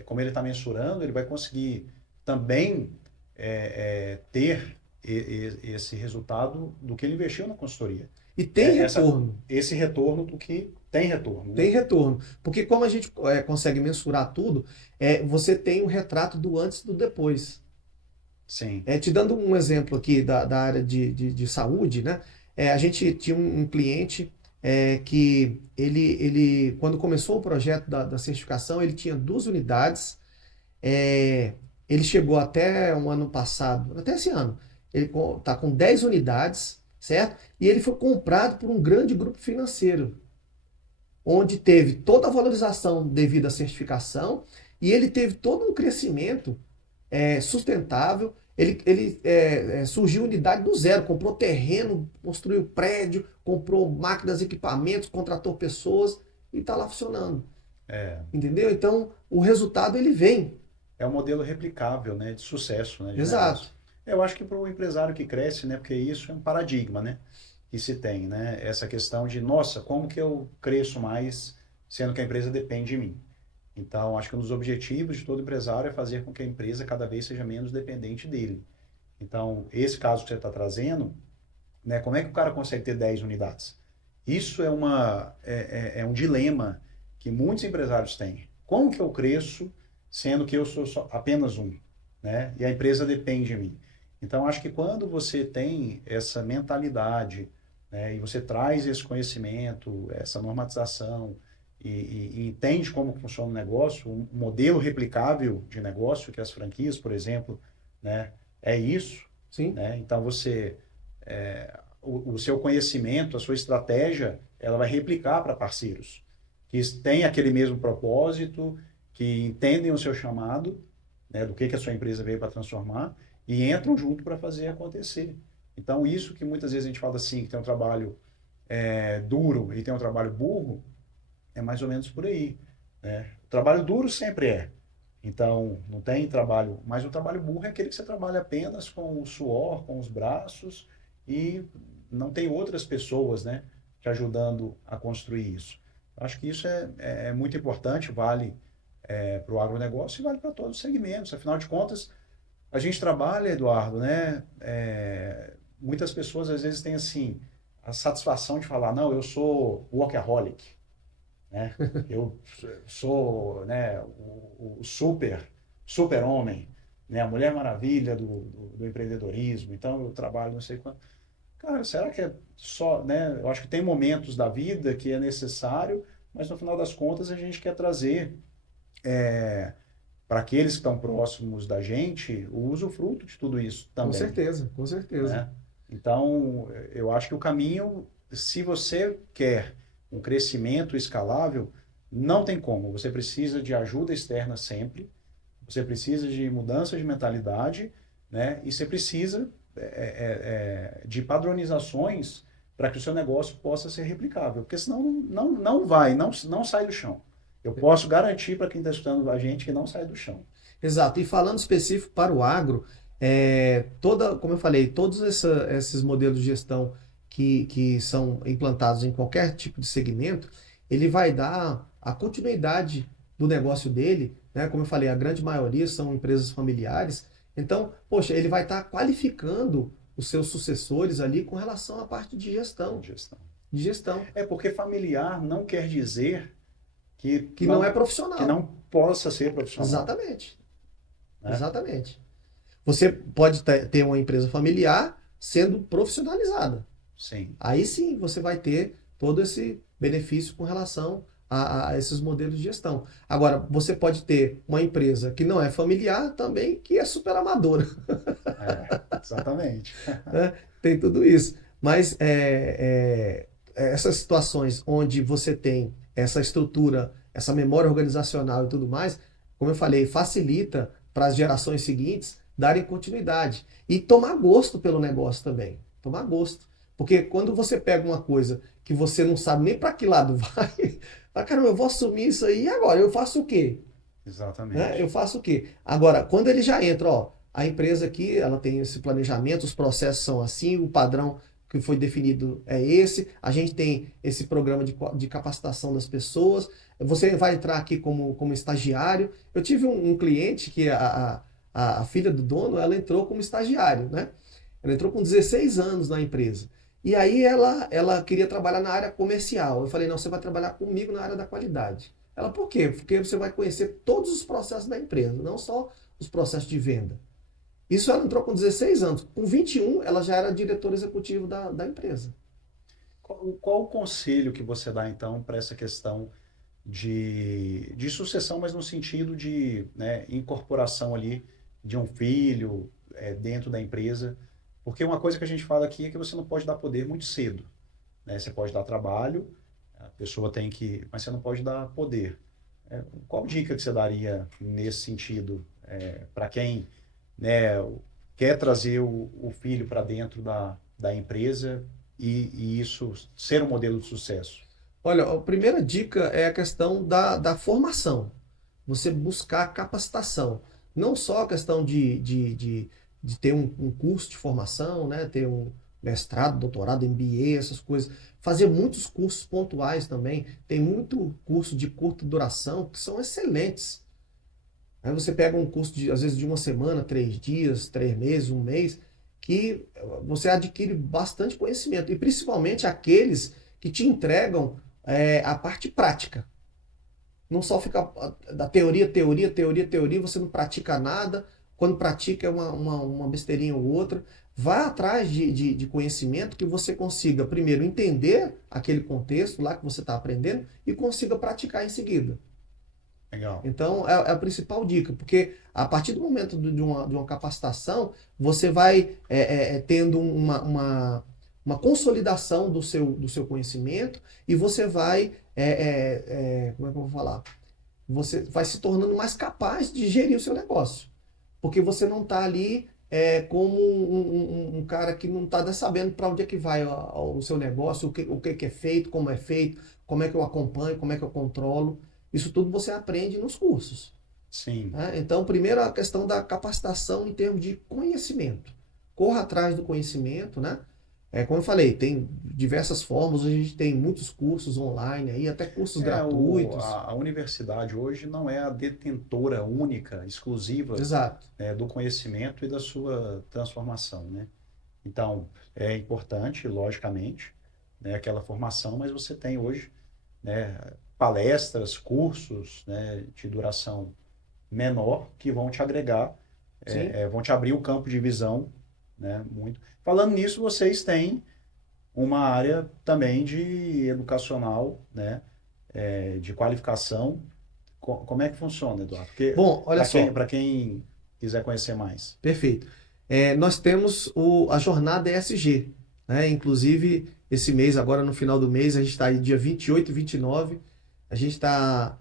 como ele está mensurando, ele vai conseguir também ter esse resultado do que ele investiu na consultoria. E tem Essa, retorno. esse retorno do que tem retorno, Tem né? retorno. Porque como a gente consegue mensurar tudo, você tem o retrato do antes e do depois. Sim, Te dando um exemplo aqui da área de saúde, né? A gente tinha um cliente que quando começou o projeto da certificação, ele tinha 2 unidades. Ele chegou até um ano passado, até esse ano, ele está com 10 unidades, certo? E ele foi comprado por um grande grupo financeiro, onde teve toda a valorização devido à certificação e ele teve todo um crescimento sustentável. Ele surgiu unidade do zero, comprou terreno, construiu prédio, comprou máquinas, equipamentos, contratou pessoas e está lá funcionando. é, Entendeu? Então, o resultado ele vem. é um modelo replicável, né, de sucesso, né, de Exato. negócio. Eu acho que para o empresário que cresce, né, porque isso é um paradigma, né, que se tem, né, essa questão de, nossa, como que eu cresço mais, sendo que a empresa depende de mim. Então, acho que um dos objetivos de todo empresário é fazer com que a empresa cada vez seja menos dependente dele. Então, esse caso que você está trazendo, né, como é que o cara consegue ter 10 unidades? Isso é um dilema que muitos empresários têm. Como que eu cresço sendo que eu sou apenas um, né? E a empresa depende de mim. Então, acho que quando você tem essa mentalidade, né, e você traz esse conhecimento, essa normatização, e entende como funciona o negócio, um modelo replicável de negócio, que as franquias, por exemplo, né, é isso, Sim. né? Então, o seu conhecimento, a sua estratégia, ela vai replicar para parceiros que têm aquele mesmo propósito, que entendem o seu chamado, né, do que a sua empresa veio para transformar, e entram junto para fazer acontecer. Então, isso que muitas vezes a gente fala assim, que tem um trabalho duro e tem um trabalho burro, é mais ou menos por aí, né? O trabalho duro sempre é. Então, não tem trabalho, mas o trabalho burro é aquele que você trabalha apenas com o suor, com os braços e não tem outras pessoas, né, te ajudando a construir isso. Acho que isso é muito importante, vale para o agronegócio e vale para todos os segmentos. Afinal de contas, a gente trabalha, Eduardo, né? Muitas pessoas às vezes têm assim a satisfação de falar, não, eu sou workaholic, né? Eu sou, né, o super homem, né? A Mulher Maravilha do empreendedorismo. Então eu trabalho não sei quanto. Cara, será que é só, né? Eu acho que tem momentos da vida que é necessário, mas no final das contas a gente quer trazer para aqueles que estão próximos da gente o usufruto de tudo isso Com também, certeza, com certeza. né? Então, eu acho que o caminho, se você quer um crescimento escalável, não tem como. Você precisa de ajuda externa sempre, você precisa de mudança de mentalidade, né? E você precisa de padronizações para que o seu negócio possa ser replicável, porque senão não sai do chão. Eu posso garantir para quem está escutando a gente que não sai do chão. Exato. E falando específico para o agro, como eu falei, todos esses modelos de gestão que são implantados em qualquer tipo de segmento, ele vai dar a continuidade do negócio dele, né? Como eu falei, a grande maioria são empresas familiares. Então, poxa, ele vai estar qualificando os seus sucessores ali com relação à parte de gestão. Gestão. De gestão. É porque familiar não quer dizer Que não é que profissional. não possa ser profissional, Exatamente. né? Exatamente. Você pode ter uma empresa familiar sendo profissionalizada. Sim. Aí sim você vai ter todo esse benefício com relação a esses modelos de gestão. Agora, você pode ter uma empresa que não é familiar também, que é super amadora. Exatamente. Né? Tem tudo isso. Mas essas situações onde você tem essa estrutura, essa memória organizacional e tudo mais, como eu falei, facilita para as gerações seguintes darem continuidade. E tomar gosto pelo negócio também. Tomar gosto. Porque quando você pega uma coisa que você não sabe nem para que lado vai, caramba, eu vou assumir isso aí, e agora? Eu faço o quê? Né? Eu Exatamente. faço o quê? Agora, quando ele já entra, ó, a empresa aqui, ela tem esse planejamento, os processos são assim, o padrão que foi definido é esse, a gente tem esse programa de capacitação das pessoas, você vai entrar aqui como estagiário. Eu tive um cliente que a filha do dono, ela entrou como estagiário, né? Ela entrou com 16 anos na empresa. E aí ela queria trabalhar na área comercial. Eu falei, não, você vai trabalhar comigo na área da qualidade. Ela, por quê? Porque você vai conhecer todos os processos da empresa, não só os processos de venda. Isso ela entrou com 16 anos. Com 21, ela já era diretora executiva da empresa. Qual o conselho que você dá, então, para essa questão de sucessão, mas no sentido de, né, incorporação ali de um filho dentro da empresa? Porque uma coisa que a gente fala aqui é que você não pode dar poder muito cedo, né? Você pode dar trabalho, a pessoa tem que, mas você não pode dar poder. Qual dica que você daria nesse sentido para quem, né, quer trazer o filho para dentro da empresa e isso ser um modelo de sucesso? Olha, a primeira dica é a questão da formação. Você buscar capacitação. Não só a questão de ter um curso de formação, né? Ter mestrado, doutorado, MBA, essas coisas. Fazer muitos cursos pontuais também. Tem muito curso de curta duração que são excelentes. Aí você pega um curso, às vezes, de uma semana, 3 dias, 3 meses, um mês, que você adquire bastante conhecimento. E principalmente aqueles que te entregam a parte prática. Não só fica da teoria, teoria, teoria, teoria, você não pratica nada. Quando pratica é uma besteirinha ou outra. Vá atrás de conhecimento que você consiga, primeiro, entender aquele contexto lá que você está aprendendo e consiga praticar em seguida. Legal. Então, é a principal dica, porque a partir do momento de uma capacitação, você vai tendo uma consolidação do seu conhecimento e você vai, como é que eu vou falar? Você vai se tornando mais capaz de gerir o seu negócio, porque você não está ali como um cara que não está sabendo para onde é que vai o seu negócio, o que é feito, como é que eu acompanho, como é que eu controlo. Isso tudo você aprende nos cursos. Sim. Né? Então, primeiro a questão da capacitação em termos de conhecimento. Corra atrás do conhecimento, né? Como eu falei, tem diversas formas, a gente tem muitos cursos online aí, até cursos gratuitos. A universidade hoje não é a detentora única, exclusiva, Exato. do conhecimento e da sua transformação, né? Então, é importante, logicamente, né, aquela formação, mas você tem hoje, né, palestras, cursos, né, de duração menor que vão te agregar, vão te abrir o campo de visão, né, muito. Falando nisso, vocês têm uma área também de educacional, né, de qualificação. Como é que funciona, Eduardo? Porque, Bom, olha só. Para quem quiser conhecer mais. Perfeito. Nós temos a jornada ESG, né? Inclusive, esse mês, agora no final do mês, a gente está aí dia 28 e 29, a gente está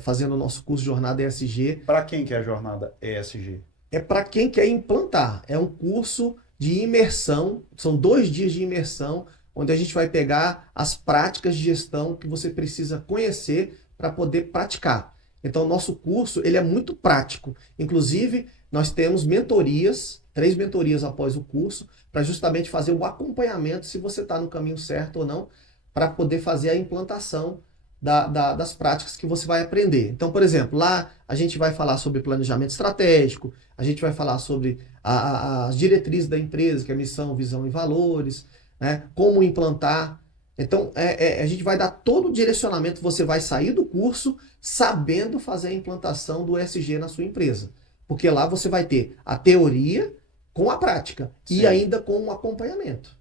fazendo o nosso curso Jornada ESG. Para quem que é a jornada ESG? É para quem quer implantar. É um curso de imersão, são 2 dias de imersão, onde a gente vai pegar as práticas de gestão que você precisa conhecer para poder praticar. Então, o nosso curso ele é muito prático. Inclusive, nós temos mentorias, 3 mentorias após o curso, para justamente fazer o acompanhamento se você está no caminho certo ou não, para poder fazer a implantação das práticas que você vai aprender. Então, por exemplo, lá a gente vai falar sobre planejamento estratégico, a gente vai falar sobre as diretrizes da empresa, que é missão, visão e valores, né? Como implantar. Então, a gente vai dar todo o direcionamento, você vai sair do curso sabendo fazer a implantação do ESG na sua empresa. Porque lá você vai ter a teoria com a prática. Sim. E ainda com o acompanhamento.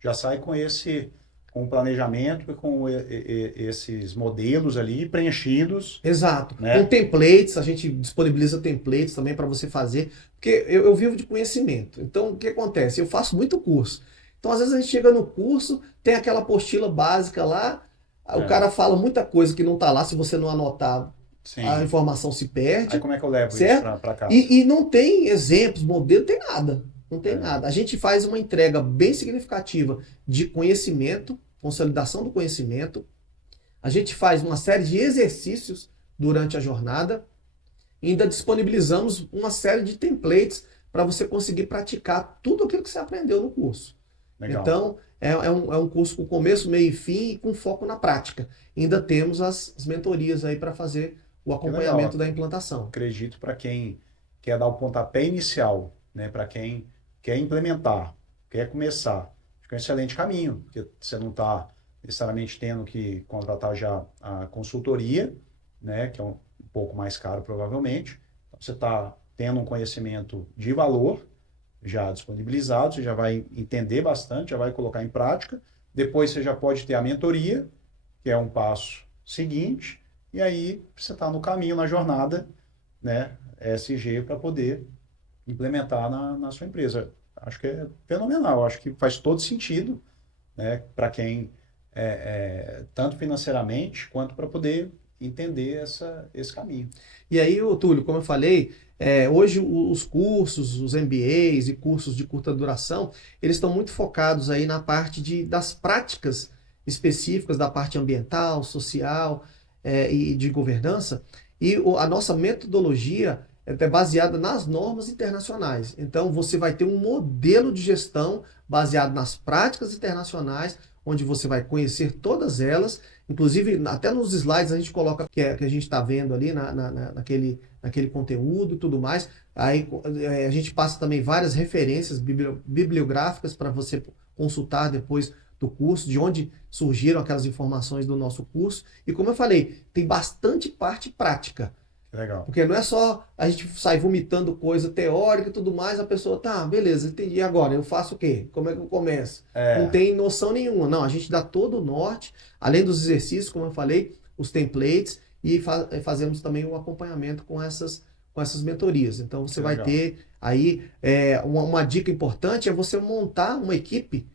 Já sai com o planejamento e com esses modelos ali preenchidos. Exato. Né? Com templates, a gente disponibiliza templates também para você fazer. Porque eu vivo de conhecimento. Então, o que acontece? Eu faço muito curso. Então, às vezes a gente chega no curso, tem aquela apostila básica lá, o cara fala muita coisa que não está lá, se você não anotar, sim, a informação se perde. Aí como é que eu levo certo? Isso para casa? E não tem exemplos, modelo, tem nada. Não tem nada. A gente faz uma entrega bem significativa de conhecimento, consolidação do conhecimento. A gente faz uma série de exercícios durante a jornada. E ainda disponibilizamos uma série de templates para você conseguir praticar tudo aquilo que você aprendeu no curso. Legal. Então, é um curso com começo, meio e fim e com foco na prática. Ainda temos as mentorias aí para fazer o acompanhamento da implantação. Acredito para quem quer dar o pontapé inicial, né? Para quem quer implementar, quer começar. Acho que é um excelente caminho, porque você não está necessariamente tendo que contratar já a consultoria, né? Que é um pouco mais caro provavelmente. Então, você está tendo um conhecimento de valor já disponibilizado, você já vai entender bastante, já vai colocar em prática. Depois você já pode ter a mentoria, que é um passo seguinte, e aí você está no caminho, na jornada, né, ESG, para poder implementar na sua empresa. Acho que é fenomenal, acho que faz todo sentido, né, para quem tanto financeiramente quanto para poder entender esse caminho. E aí, Túlio, como eu falei, hoje os cursos, os MBAs e cursos de curta duração, eles estão muito focados aí na parte das práticas específicas da parte ambiental, social e de governança. E a nossa metodologia, é baseada nas normas internacionais. Então, você vai ter um modelo de gestão baseado nas práticas internacionais, onde você vai conhecer todas elas. Inclusive, até nos slides a gente coloca que a gente está vendo ali naquele conteúdo e tudo mais. Aí a gente passa também várias referências bibliográficas para você consultar depois do curso, de onde surgiram aquelas informações do nosso curso. E como eu falei, tem bastante parte prática. Legal. Porque não é só a gente sair vomitando coisa teórica e tudo mais, a pessoa, tá, beleza, entendi. E agora, eu faço o quê? Como é que eu começo? Não tem noção nenhuma. Não, a gente dá todo o norte, além dos exercícios, como eu falei, os templates, e fazemos também o acompanhamento com essas mentorias. Então, você vai ter aí uma dica importante, é você montar uma equipe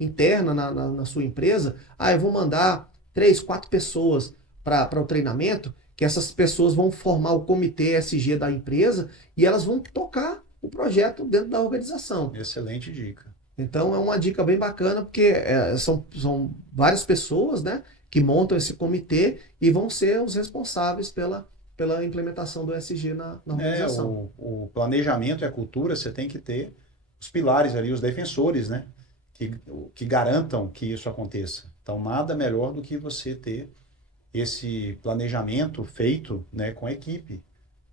interna na sua empresa. Ah, eu vou mandar 3, 4 pessoas para o treinamento, que essas pessoas vão formar o comitê ESG da empresa e elas vão tocar o projeto dentro da organização. Excelente dica. Então é uma dica bem bacana, porque são várias pessoas, né, que montam esse comitê e vão ser os responsáveis pela implementação do ESG na organização. O planejamento e a cultura, você tem que ter os pilares ali, os defensores, né, que garantam que isso aconteça. Então nada melhor do que você ter esse planejamento feito, né, com a equipe,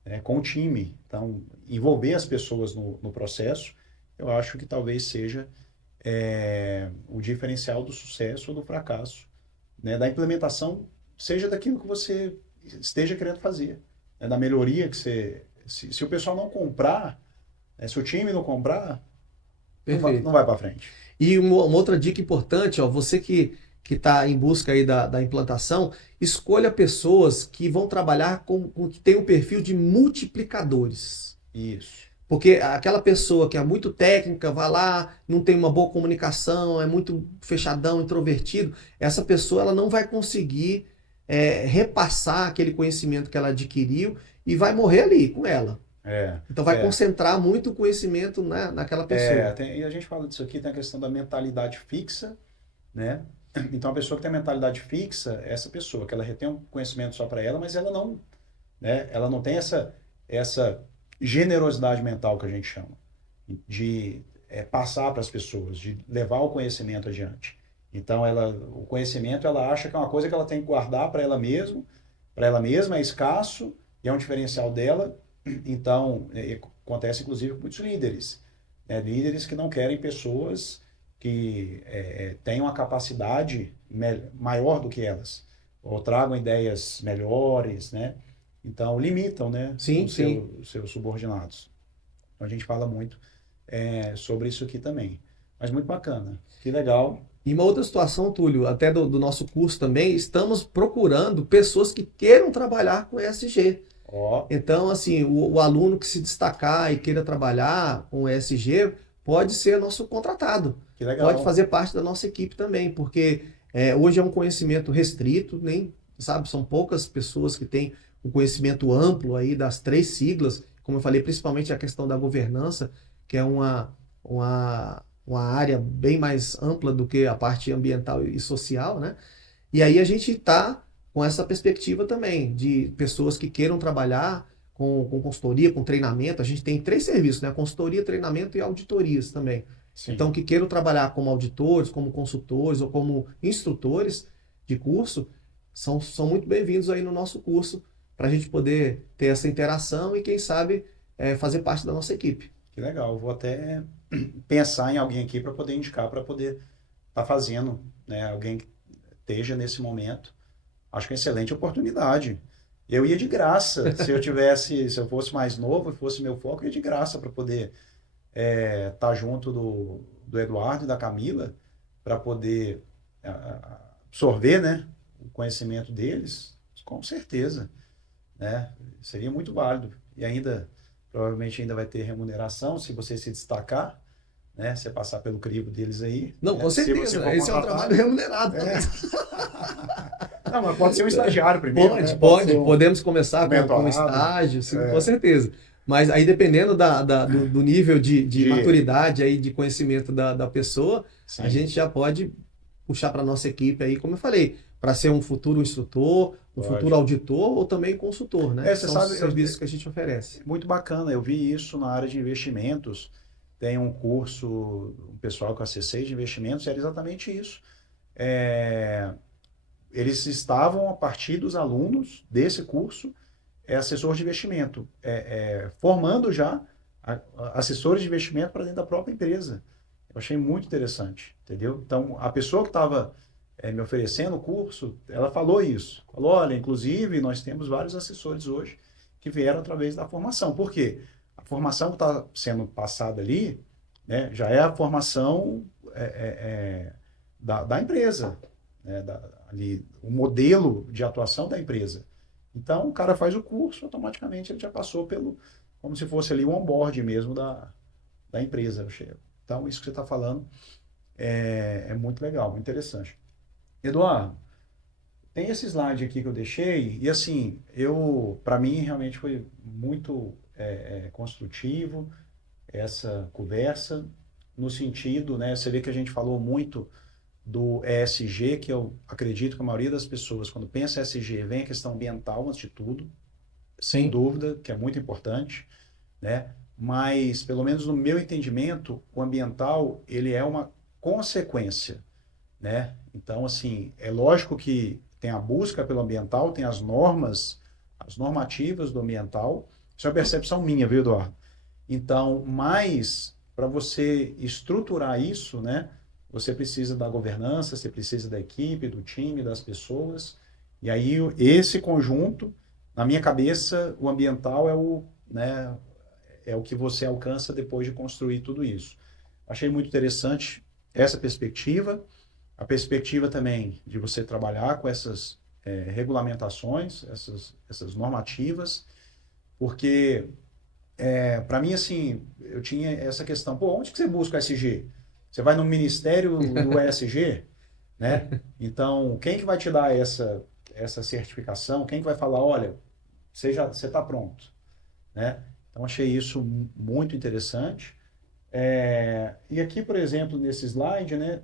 né, com o time. Então, envolver as pessoas no processo, eu acho que talvez seja o diferencial do sucesso ou do fracasso, né, da implementação, seja daquilo que você esteja querendo fazer, né, da melhoria que você... Se o pessoal não comprar, né, se o time não comprar, não vai para frente. E uma outra dica importante, ó, você que está em busca aí da implantação, escolha pessoas que vão trabalhar que tem um perfil de multiplicadores. Isso. Porque aquela pessoa que é muito técnica, vai lá, não tem uma boa comunicação, é muito fechadão, introvertido, essa pessoa ela não vai conseguir repassar aquele conhecimento que ela adquiriu e vai morrer ali com ela. Então vai concentrar muito o conhecimento, né, naquela pessoa. E a gente fala disso aqui, tem a questão da mentalidade fixa, né? Então, a pessoa que tem a mentalidade fixa é essa pessoa, que ela retém um conhecimento só para ela, mas ela não, né, ela não tem essa generosidade mental que a gente chama, de passar para as pessoas, de levar o conhecimento adiante. Então, o conhecimento, ela acha que é uma coisa que ela tem que guardar para ela mesma, é escasso e é um diferencial dela. Então, acontece inclusive com muitos líderes, né, líderes que não querem pessoas que tenham a capacidade maior do que elas, ou tragam ideias melhores, né? Então, limitam, né, os seus subordinados. Então, a gente fala muito sobre isso aqui também. Mas muito bacana, que legal. E uma outra situação, Túlio, até do nosso curso também, estamos procurando pessoas que queiram trabalhar com ESG. Então, assim, o aluno que se destacar e queira trabalhar com ESG pode ser nosso contratado. Que legal. Pode fazer parte da nossa equipe também, porque hoje é um conhecimento restrito, são poucas pessoas que têm um conhecimento amplo aí das 3 siglas, como eu falei, principalmente a questão da governança, que é uma área bem mais ampla do que a parte ambiental e social, né? E aí a gente está com essa perspectiva também, de pessoas que queiram trabalhar com consultoria, com treinamento. A gente tem 3 serviços, né? Consultoria, treinamento e auditorias também. Sim. Então, que queiram trabalhar como auditores, como consultores ou como instrutores de curso, são muito bem-vindos aí no nosso curso, para a gente poder ter essa interação e, quem sabe, fazer parte da nossa equipe. Que legal. Vou até pensar em alguém aqui para poder indicar, para poder estar fazendo, né? Alguém que esteja nesse momento. Acho que é uma excelente oportunidade. Eu ia de graça, se eu fosse mais novo e fosse meu foco, eu ia de graça para poder estar junto do Eduardo e da Camila, para poder absorver, né, o conhecimento deles, com certeza, né? Seria muito válido. E provavelmente ainda vai ter remuneração, se você se destacar, né? Você passar pelo crivo deles aí. Não, né? Com certeza. Esse é um trabalho remunerado. Não, mas pode ser um estagiário primeiro. Pode. Podemos começar com um estágio, sim, com certeza. Mas aí, dependendo do nível de maturidade, aí, de conhecimento da pessoa, sim, a gente já pode puxar para a nossa equipe aí, como eu falei, para ser um futuro instrutor, um Lógico. futuro auditor ou também consultor, né? Você São sabe, os serviços que a gente oferece. muito bacana, eu vi isso na área de investimentos, tem um curso, um pessoal que eu acessei de investimentos, era exatamente isso. Eles estavam, a partir dos alunos desse curso, assessor de investimento, formando já assessores de investimento para dentro da própria empresa. Eu achei muito interessante, entendeu? Então, a pessoa que estava me oferecendo o curso, ela falou isso. Falou, olha, inclusive, nós temos vários assessores hoje que vieram através da formação. Por quê? A formação que está sendo passada ali, né, já é a formação da empresa, né, ali, o modelo de atuação da empresa. Então, o cara faz o curso, automaticamente ele já passou como se fosse ali o onboard mesmo da empresa. Então, isso que você está falando é muito legal, muito interessante. Eduardo, tem esse slide aqui que eu deixei, e assim, para mim realmente foi muito construtivo essa conversa, no sentido, né, você vê que a gente falou muito do ESG, que eu acredito que a maioria das pessoas, quando pensa em ESG, vem a questão ambiental antes de tudo, sem dúvida, que é muito importante, né? Mas, pelo menos no meu entendimento, o ambiental, ele é uma consequência, né? Então, assim, é lógico que tem a busca pelo ambiental, tem as normas, as normativas do ambiental, isso é uma percepção minha, viu, Eduardo? Então, mas, para você estruturar isso, né? Você precisa da governança, você precisa da equipe, do time, das pessoas. E aí, esse conjunto, na minha cabeça, o ambiental é o que você alcança depois de construir tudo isso. Achei muito interessante essa perspectiva. A perspectiva também de você trabalhar com essas regulamentações, essas normativas, porque, para mim, assim, eu tinha essa questão, onde que você busca o ESG? Você vai no Ministério do ESG, né? Então, quem que vai te dar essa certificação? Quem que vai falar, olha, você está pronto, né? Então, achei isso muito interessante. E aqui, por exemplo, nesse slide, né,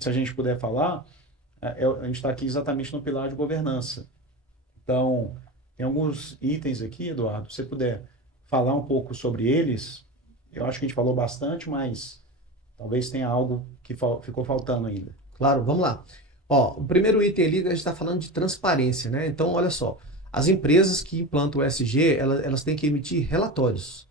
se a gente puder falar, a gente está aqui exatamente no pilar de governança. Então, tem alguns itens aqui, Eduardo, se você puder falar um pouco sobre eles, eu acho que a gente falou bastante, mas talvez tenha algo que ficou faltando ainda. Claro, vamos lá. Ó, o primeiro item ali, a gente está falando de transparência, né? Então, olha só, as empresas que implantam o ESG, elas têm que emitir relatórios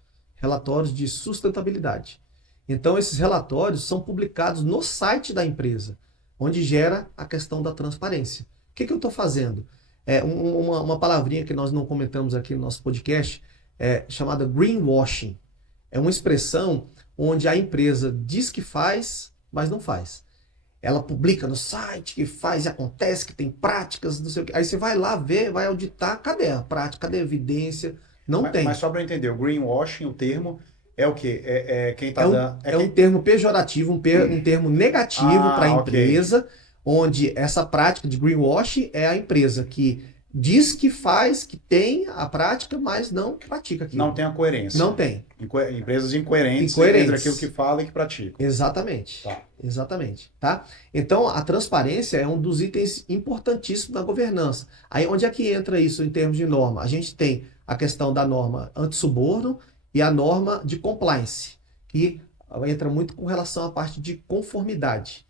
de sustentabilidade. Então, esses relatórios são publicados no site da empresa, onde gera a questão da transparência. O que eu estou fazendo? Uma palavrinha que nós não comentamos aqui no nosso podcast, chamada greenwashing. É uma expressão onde a empresa diz que faz, mas não faz. Ela publica no site que faz e acontece, que tem práticas, não sei o quê. Aí você vai lá ver, vai auditar, cadê a prática, cadê a evidência? Não tem. Mas só para eu entender, o greenwashing, o termo, é o quê? Quem está dando... um termo pejorativo, um termo negativo para a empresa, onde essa prática de greenwashing é a empresa que diz que faz, que tem a prática, mas não pratica aquilo. Não tem a coerência. Não tem. Empresas incoerentes entre aquilo que fala e que pratica. Exatamente. Tá. Exatamente. Tá? Então, a transparência é um dos itens importantíssimos da governança. Aí, onde é que entra isso em termos de norma? A gente tem a questão da norma anti-suborno e a norma de compliance, que entra muito com relação à parte de conformidade.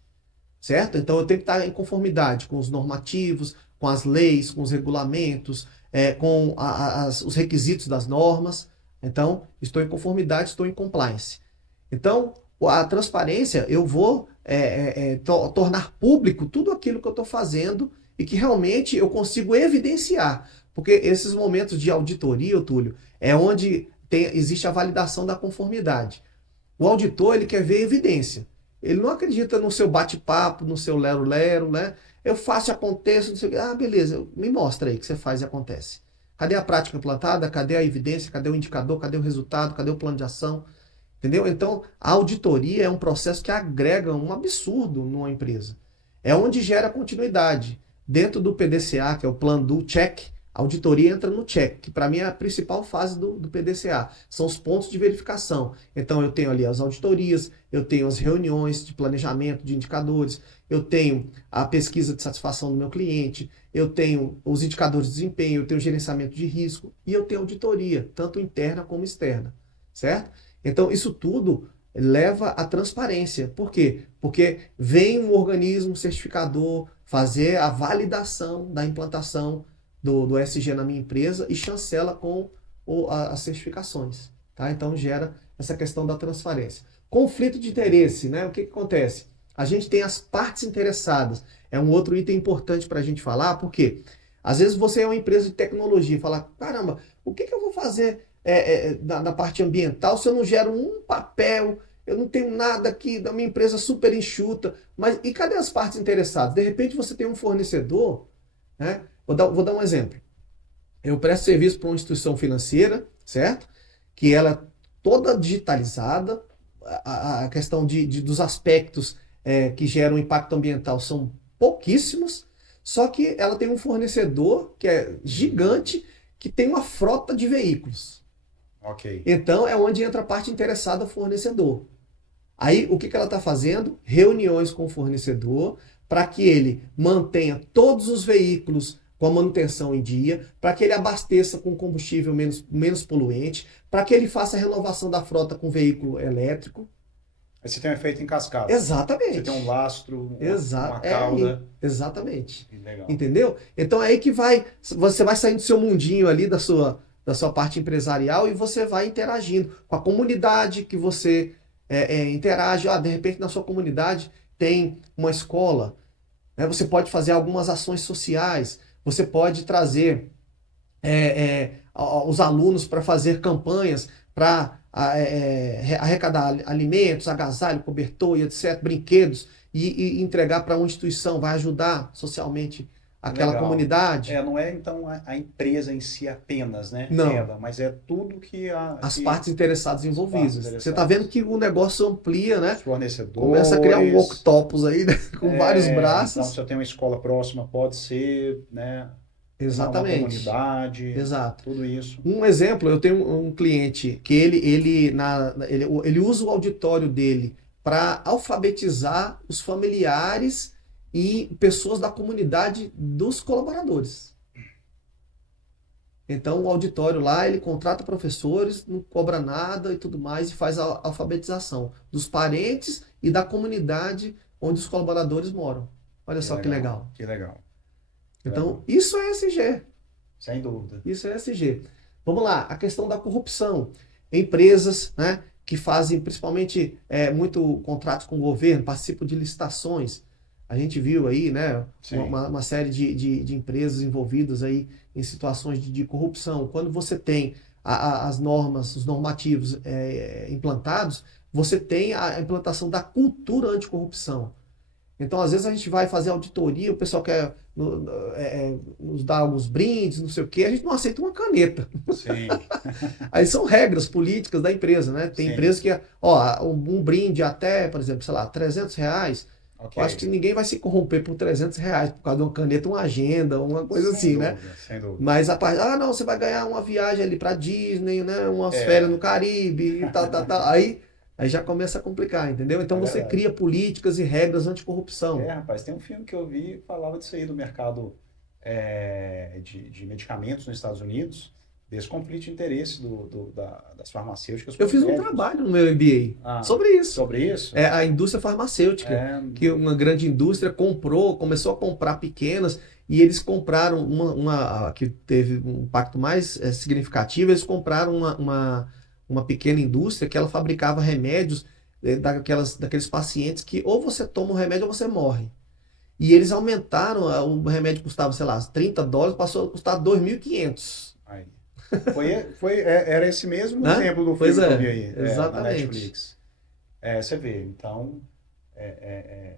Certo? Então, eu tenho que estar em conformidade com os normativos, com as leis, com os regulamentos, com os requisitos das normas. Então, estou em conformidade, estou em compliance. Então, a transparência, eu vou tornar público tudo aquilo que eu estou fazendo e que realmente eu consigo evidenciar. Porque esses momentos de auditoria, Túlio, é onde existe a validação da conformidade. O auditor, ele quer ver evidência. Ele não acredita no seu bate-papo, no seu lero-lero, né? Eu faço e aconteço, não sei o que. Ah, beleza, me mostra aí que você faz e acontece. Cadê a prática implantada? Cadê a evidência? Cadê o indicador? Cadê o resultado? Cadê o plano de ação? Entendeu? Então, a auditoria é um processo que agrega um absurdo numa empresa. É onde gera continuidade. Dentro do PDCA, que é o Plan Do Check, A auditoria entra no check, que para mim é a principal fase do PDCA. São os pontos de verificação. Então eu tenho ali as auditorias, eu tenho as reuniões de planejamento de indicadores, eu tenho a pesquisa de satisfação do meu cliente, eu tenho os indicadores de desempenho, eu tenho o gerenciamento de risco e eu tenho auditoria, tanto interna como externa, certo? Então isso tudo leva à transparência. Por quê? Porque vem um organismo certificador fazer a validação da implantação do ESG na minha empresa e chancela com as certificações. Tá? Então gera essa questão da transparência. Conflito de interesse, né? O que acontece? A gente tem as partes interessadas. É um outro item importante para a gente falar, porque às vezes você é uma empresa de tecnologia e fala, caramba, o que eu vou fazer na parte ambiental se eu não gero um papel, eu não tenho nada aqui da minha empresa super enxuta, mas e cadê as partes interessadas? De repente você tem um fornecedor, né? Vou dar um exemplo. Eu presto serviço para uma instituição financeira, certo? Que ela é toda digitalizada, a questão dos aspectos que geram impacto ambiental são pouquíssimos, só que ela tem um fornecedor que é gigante, que tem uma frota de veículos. Ok. Então é onde entra a parte interessada, o fornecedor. Aí o que ela está fazendo? Reuniões com o fornecedor para que ele mantenha todos os veículos com a manutenção em dia, para que ele abasteça com combustível menos poluente, para que ele faça a renovação da frota com veículo elétrico. Aí você tem um efeito em cascada. Exatamente. Você tem um lastro, uma cauda. Exatamente. Legal. Entendeu? Então é aí que você vai saindo do seu mundinho ali, da sua parte empresarial, e você vai interagindo com a comunidade que você interage. De repente na sua comunidade tem uma escola, né? Você pode fazer algumas ações sociais, você pode trazer os alunos para fazer campanhas para arrecadar alimentos, agasalho, cobertor e etc., brinquedos, e entregar para uma instituição, vai ajudar socialmente aquela comunidade. Não é então a empresa em si apenas, né? Não. Mas é tudo que as partes interessadas envolvidas. Você está vendo que o negócio amplia, né? Os fornecedores. Começa a criar um octopus aí, né? Com vários braços. Então, se eu tenho uma escola próxima, pode ser, né? Exatamente. Uma comunidade. Exato. Tudo isso. Um exemplo, eu tenho um cliente que ele usa o auditório dele para alfabetizar os familiares e pessoas da comunidade dos colaboradores. Então, o auditório lá, ele contrata professores, não cobra nada e tudo mais, e faz a alfabetização dos parentes e da comunidade onde os colaboradores moram. Olha só que legal. Que legal. Então, isso é ESG. Sem dúvida. Isso é ESG. Vamos lá, a questão da corrupção. Empresas, né, que fazem principalmente muito contratos com o governo, participam de licitações. A gente viu aí, né, uma série de empresas envolvidas aí em situações de corrupção. Quando você tem as normas, os normativos implantados, você tem a implantação da cultura anticorrupção. Então, às vezes, a gente vai fazer auditoria, o pessoal quer nos dar alguns brindes, não sei o quê, a gente não aceita uma caneta. Sim. Aí são regras políticas da empresa, né? Tem empresas que, um brinde até, por exemplo, sei lá, R$300, eu acho que ninguém vai se corromper por R$300 por causa de uma caneta, uma agenda, uma coisa assim, né? Sem dúvida. Mas a parte, não, você vai ganhar uma viagem ali para Disney, né? Umas férias no Caribe e tal. Aí já começa a complicar, entendeu? Então você cria políticas e regras anticorrupção. Rapaz, tem um filme que eu vi que falava disso aí, do mercado de medicamentos nos Estados Unidos, desse conflito de interesse das farmacêuticas. Eu fiz um trabalho no meu MBA sobre isso. Sobre isso? A indústria farmacêutica, que uma grande indústria começou a comprar pequenas, e eles compraram uma que teve um impacto mais significativo, eles compraram uma pequena indústria que ela fabricava remédios daqueles pacientes que ou você toma o remédio ou você morre. E eles aumentaram, o remédio custava, sei lá, $30, passou a custar $2.500. Era esse mesmo exemplo do filme que eu vi aí, exatamente. Na Netflix. Você vê, então,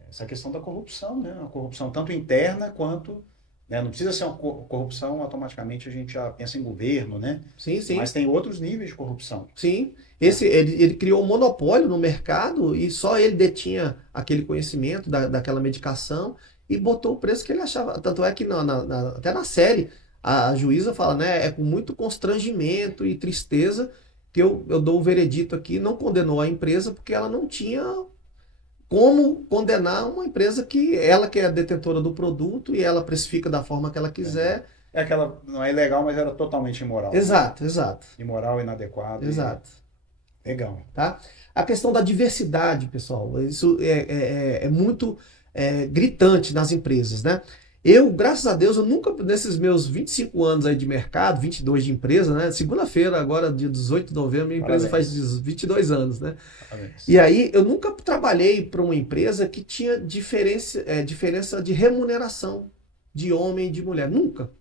essa questão da corrupção, né? A corrupção tanto interna quanto... Não precisa ser uma corrupção, automaticamente a gente já pensa em governo, né? Sim, sim. Mas tem outros níveis de corrupção. Sim. Ele criou um monopólio no mercado e só ele detinha aquele conhecimento daquela medicação e botou o preço que ele achava. Tanto é que até na série, a juíza fala, né? É com muito constrangimento e tristeza que eu dou o veredito aqui, não condenou a empresa porque ela não tinha como condenar uma empresa que é a detentora do produto e ela precifica da forma que ela Entendi. quiser. É aquela, não é ilegal, mas era totalmente imoral, né? Exato, exato, Imoral, inadequado e exato. legal. Tá? A questão da diversidade, pessoal, isso é muito gritante nas empresas, né? Eu, graças a Deus, eu nunca, nesses meus 25 anos aí de mercado, 22 de empresa, né? Segunda-feira, agora, dia 18 de novembro, minha empresa faz Parabéns. 22 anos, né? Parabéns. E aí, eu nunca trabalhei para uma empresa que tinha diferença de remuneração de homem e de mulher. Nunca.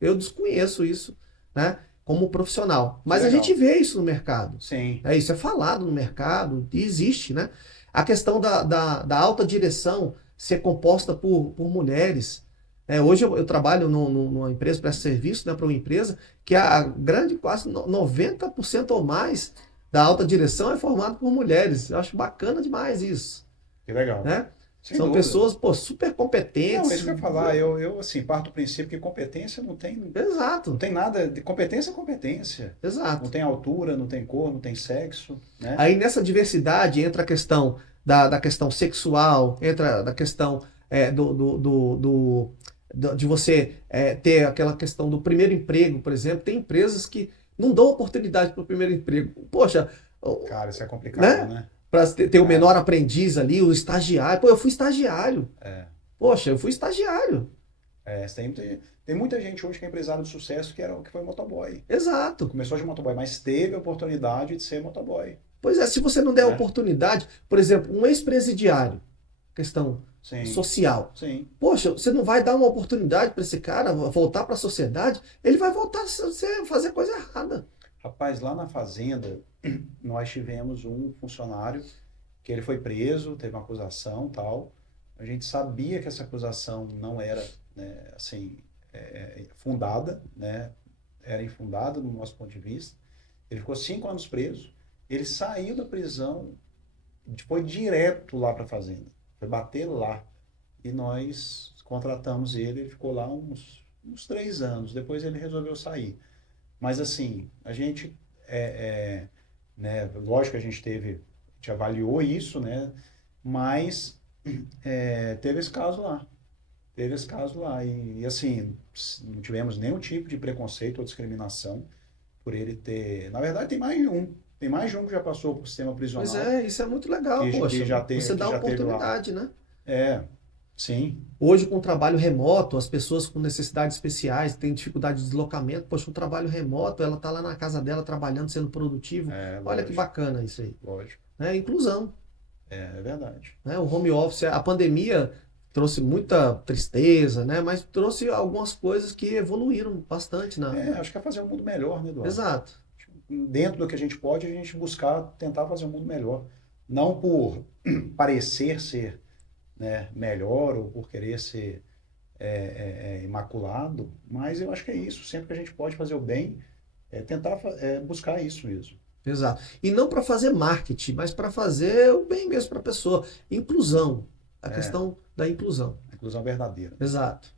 Eu desconheço isso, né? Como profissional. Que Mas a gente legal. vê isso no mercado. Sim. Isso é falado no mercado e existe, né? A questão da alta direção ser composta por mulheres. Hoje eu trabalho numa empresa, presto serviço, né, para uma empresa que a grande, quase 90% ou mais da alta direção é formada por mulheres. Eu acho bacana demais isso, Que legal. né? Sem São dúvida. pessoas, pô, super Não, competentes. é isso que eu ia falar. Eu assim, parto do princípio que competência não Exato, tem nada de competência é competência. Não exato. tem altura, não tem cor, não tem sexo, né? Aí nessa diversidade entra a questão da questão sexual, entra a questão de você ter aquela questão do primeiro emprego, por exemplo. Tem empresas que não dão oportunidade para o primeiro emprego. Poxa, Cara, isso é complicado, né? né? Para ter o É, menor aprendiz ali, o estagiário. Pô, eu fui estagiário. é, Poxa, eu fui estagiário. tem muita gente hoje que é empresário de sucesso que foi motoboy. Exato. Começou de motoboy, mas teve a oportunidade de ser motoboy, Pois é, se você não der né? oportunidade, por exemplo, um ex-presidiário, questão Sim, social. sim. Poxa, você não vai dar uma oportunidade para esse cara voltar para a sociedade, ele vai voltar a fazer coisa errada. Rapaz, lá na fazenda, nós tivemos um funcionário que ele foi preso, teve uma acusação, tal. A gente sabia que essa acusação não era, né, assim, fundada, né? Era infundada no nosso ponto de vista. Ele ficou 5 anos preso. Ele saiu da prisão, foi direto lá para a fazenda, foi bater lá. E nós contratamos ele, ele ficou lá uns 3 anos. Depois ele resolveu sair. Mas assim, a gente, né, lógico que a gente avaliou isso, né? Mas teve esse caso lá. Teve esse caso lá. E assim, não tivemos nenhum tipo de preconceito ou discriminação por ele ter. Na verdade, tem mais de um. Tem mais de um que já passou por sistema Pois prisional, é, isso é muito legal, poxa. Você que dá já teve lá. oportunidade, né? É, sim, Hoje, com o trabalho remoto, as pessoas com necessidades especiais têm dificuldade de deslocamento. Poxa, um trabalho remoto, ela está lá na casa dela trabalhando, sendo produtivo. Olha que lógico, bacana isso aí. lógico. Né? Inclusão. É verdade. Né? O home office, a pandemia trouxe muita tristeza, né? Mas trouxe algumas coisas que evoluíram bastante Acho que é fazer um mundo melhor, né, Eduardo? Exato. Dentro do que a gente pode, a gente buscar tentar fazer um mundo melhor. Não por parecer ser, né, melhor ou por querer ser imaculado, mas eu acho que é isso. Sempre que a gente pode fazer o bem, tentar buscar isso mesmo. Exato. E não para fazer marketing, mas para fazer o bem mesmo para a pessoa. Inclusão. A É, questão da inclusão. inclusão verdadeira. Exato.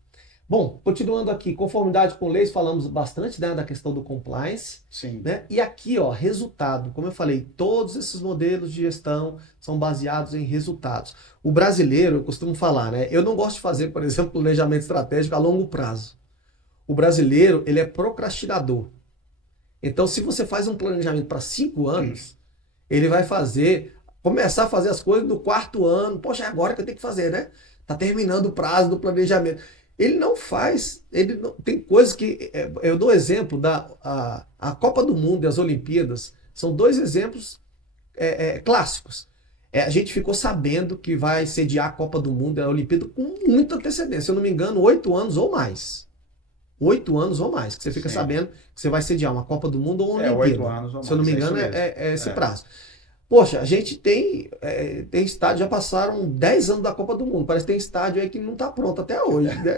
Bom, continuando aqui, conformidade com leis, falamos bastante, né, da questão do compliance, Sim, né? E aqui, ó, resultado. Como eu falei, todos esses modelos de gestão são baseados em resultados. O brasileiro, eu costumo falar, né? Eu não gosto de fazer, por exemplo, planejamento estratégico a longo prazo. O brasileiro, ele é procrastinador. Então, se você faz um planejamento para 5 anos, ele vai começar a fazer as coisas no quarto ano. Poxa, é agora que eu tenho que fazer, né? Tá terminando o prazo do planejamento. Ele não faz, tem coisas que. Eu dou exemplo a Copa do Mundo e as Olimpíadas, são dois exemplos clássicos. A gente ficou sabendo que vai sediar a Copa do Mundo e a Olimpíada com muita antecedência. Se eu não me engano, 8 anos ou mais. 8 anos ou mais, que você fica sim. sabendo que você vai sediar uma Copa do Mundo ou uma 8 Olimpíada. anos ou mais. Se eu não me É isso engano, mesmo. é esse prazo. Poxa, a gente tem estádio, já passaram 10 anos da Copa do Mundo. Parece que tem estádio aí que não está pronto até hoje. Né?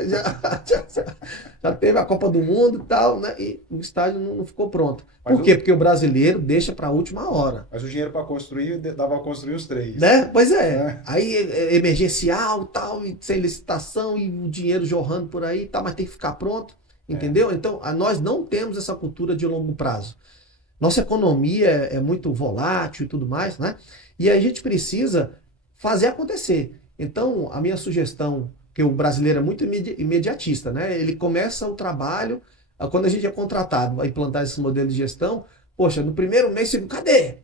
Já teve a Copa do Mundo e tal, né? E o estádio não ficou pronto. Por quê? Porque o brasileiro deixa para a última hora. Mas o dinheiro para construir, dava para construir os 3. Né? Pois é. É. Aí emergencial tal, e sem licitação, e o dinheiro jorrando por aí, tá, mas tem que ficar pronto. Entendeu? Então, nós não temos essa cultura de longo prazo. Nossa economia é muito volátil e tudo mais, né? E a gente precisa fazer acontecer. Então, a minha sugestão, que o brasileiro é muito imediatista, né? Ele começa o trabalho, quando a gente é contratado a implantar esse modelo de gestão, poxa, no primeiro mês, segundo, cadê?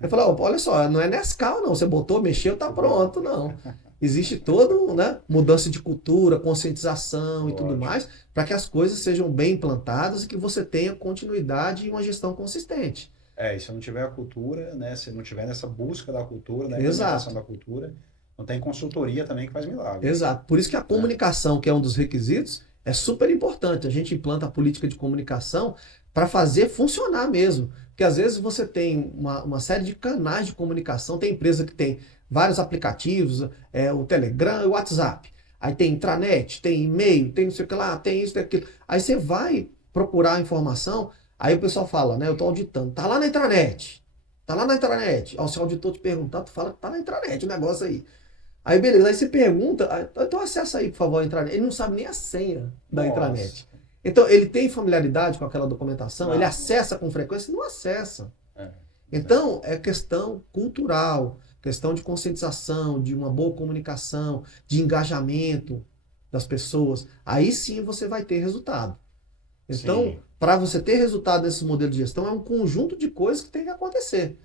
Eu falo, olha só, não é Nescau, não. Você botou, mexeu, tá pronto, não. Existe toda, né, mudança de cultura, conscientização e tudo mais, para que as coisas sejam bem implantadas e que você tenha continuidade e uma gestão consistente. E se não tiver a cultura, né, se não tiver nessa busca da cultura, da Exato. implementação da cultura, não tem consultoria também que faz milagre. Exato. Por isso que a comunicação, que é um dos requisitos, é super importante. A gente implanta a política de comunicação para fazer funcionar mesmo. Porque às vezes você tem uma série de canais de comunicação, tem empresa que tem vários aplicativos, o Telegram, o WhatsApp. Aí tem intranet, tem e-mail, tem não sei o que lá, tem isso, tem aquilo. Aí você vai procurar a informação, aí o pessoal fala, né? Eu estou auditando, tá lá na intranet. Tá lá na intranet. Aí se o auditor te perguntar, tu fala que tá na intranet o negócio aí. Aí beleza, aí você pergunta, então acessa aí, por favor, a intranet. Ele não sabe nem a senha da intranet. Então, ele tem familiaridade com aquela documentação? Não. Ele acessa com frequência? Não acessa. Então, é questão cultural, questão de conscientização, de uma boa comunicação, de engajamento das pessoas. Aí sim você vai ter resultado. Então, para você ter resultado nesse modelo de gestão, é um conjunto de coisas que tem que acontecer.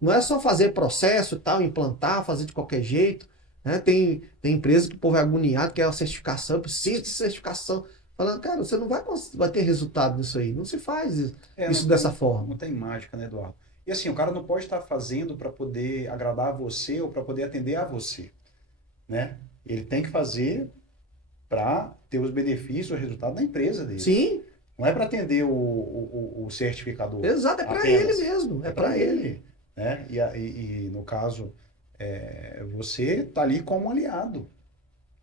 Não é só fazer processo e tal, implantar, fazer de qualquer jeito. Né? Tem empresa que o povo é agoniado, quer a certificação, precisa de certificação. Falando, cara, você não vai ter resultado nisso aí. Não se faz isso dessa forma. Não tem mágica, né, Eduardo? E assim, o cara não pode estar fazendo para poder agradar a você ou para poder atender a você. Né? Ele tem que fazer para ter os benefícios, o resultado da empresa dele. Sim. Não é para atender o certificador. Exato, é para ele mesmo. É para ele. Né? E no caso, você está ali como aliado.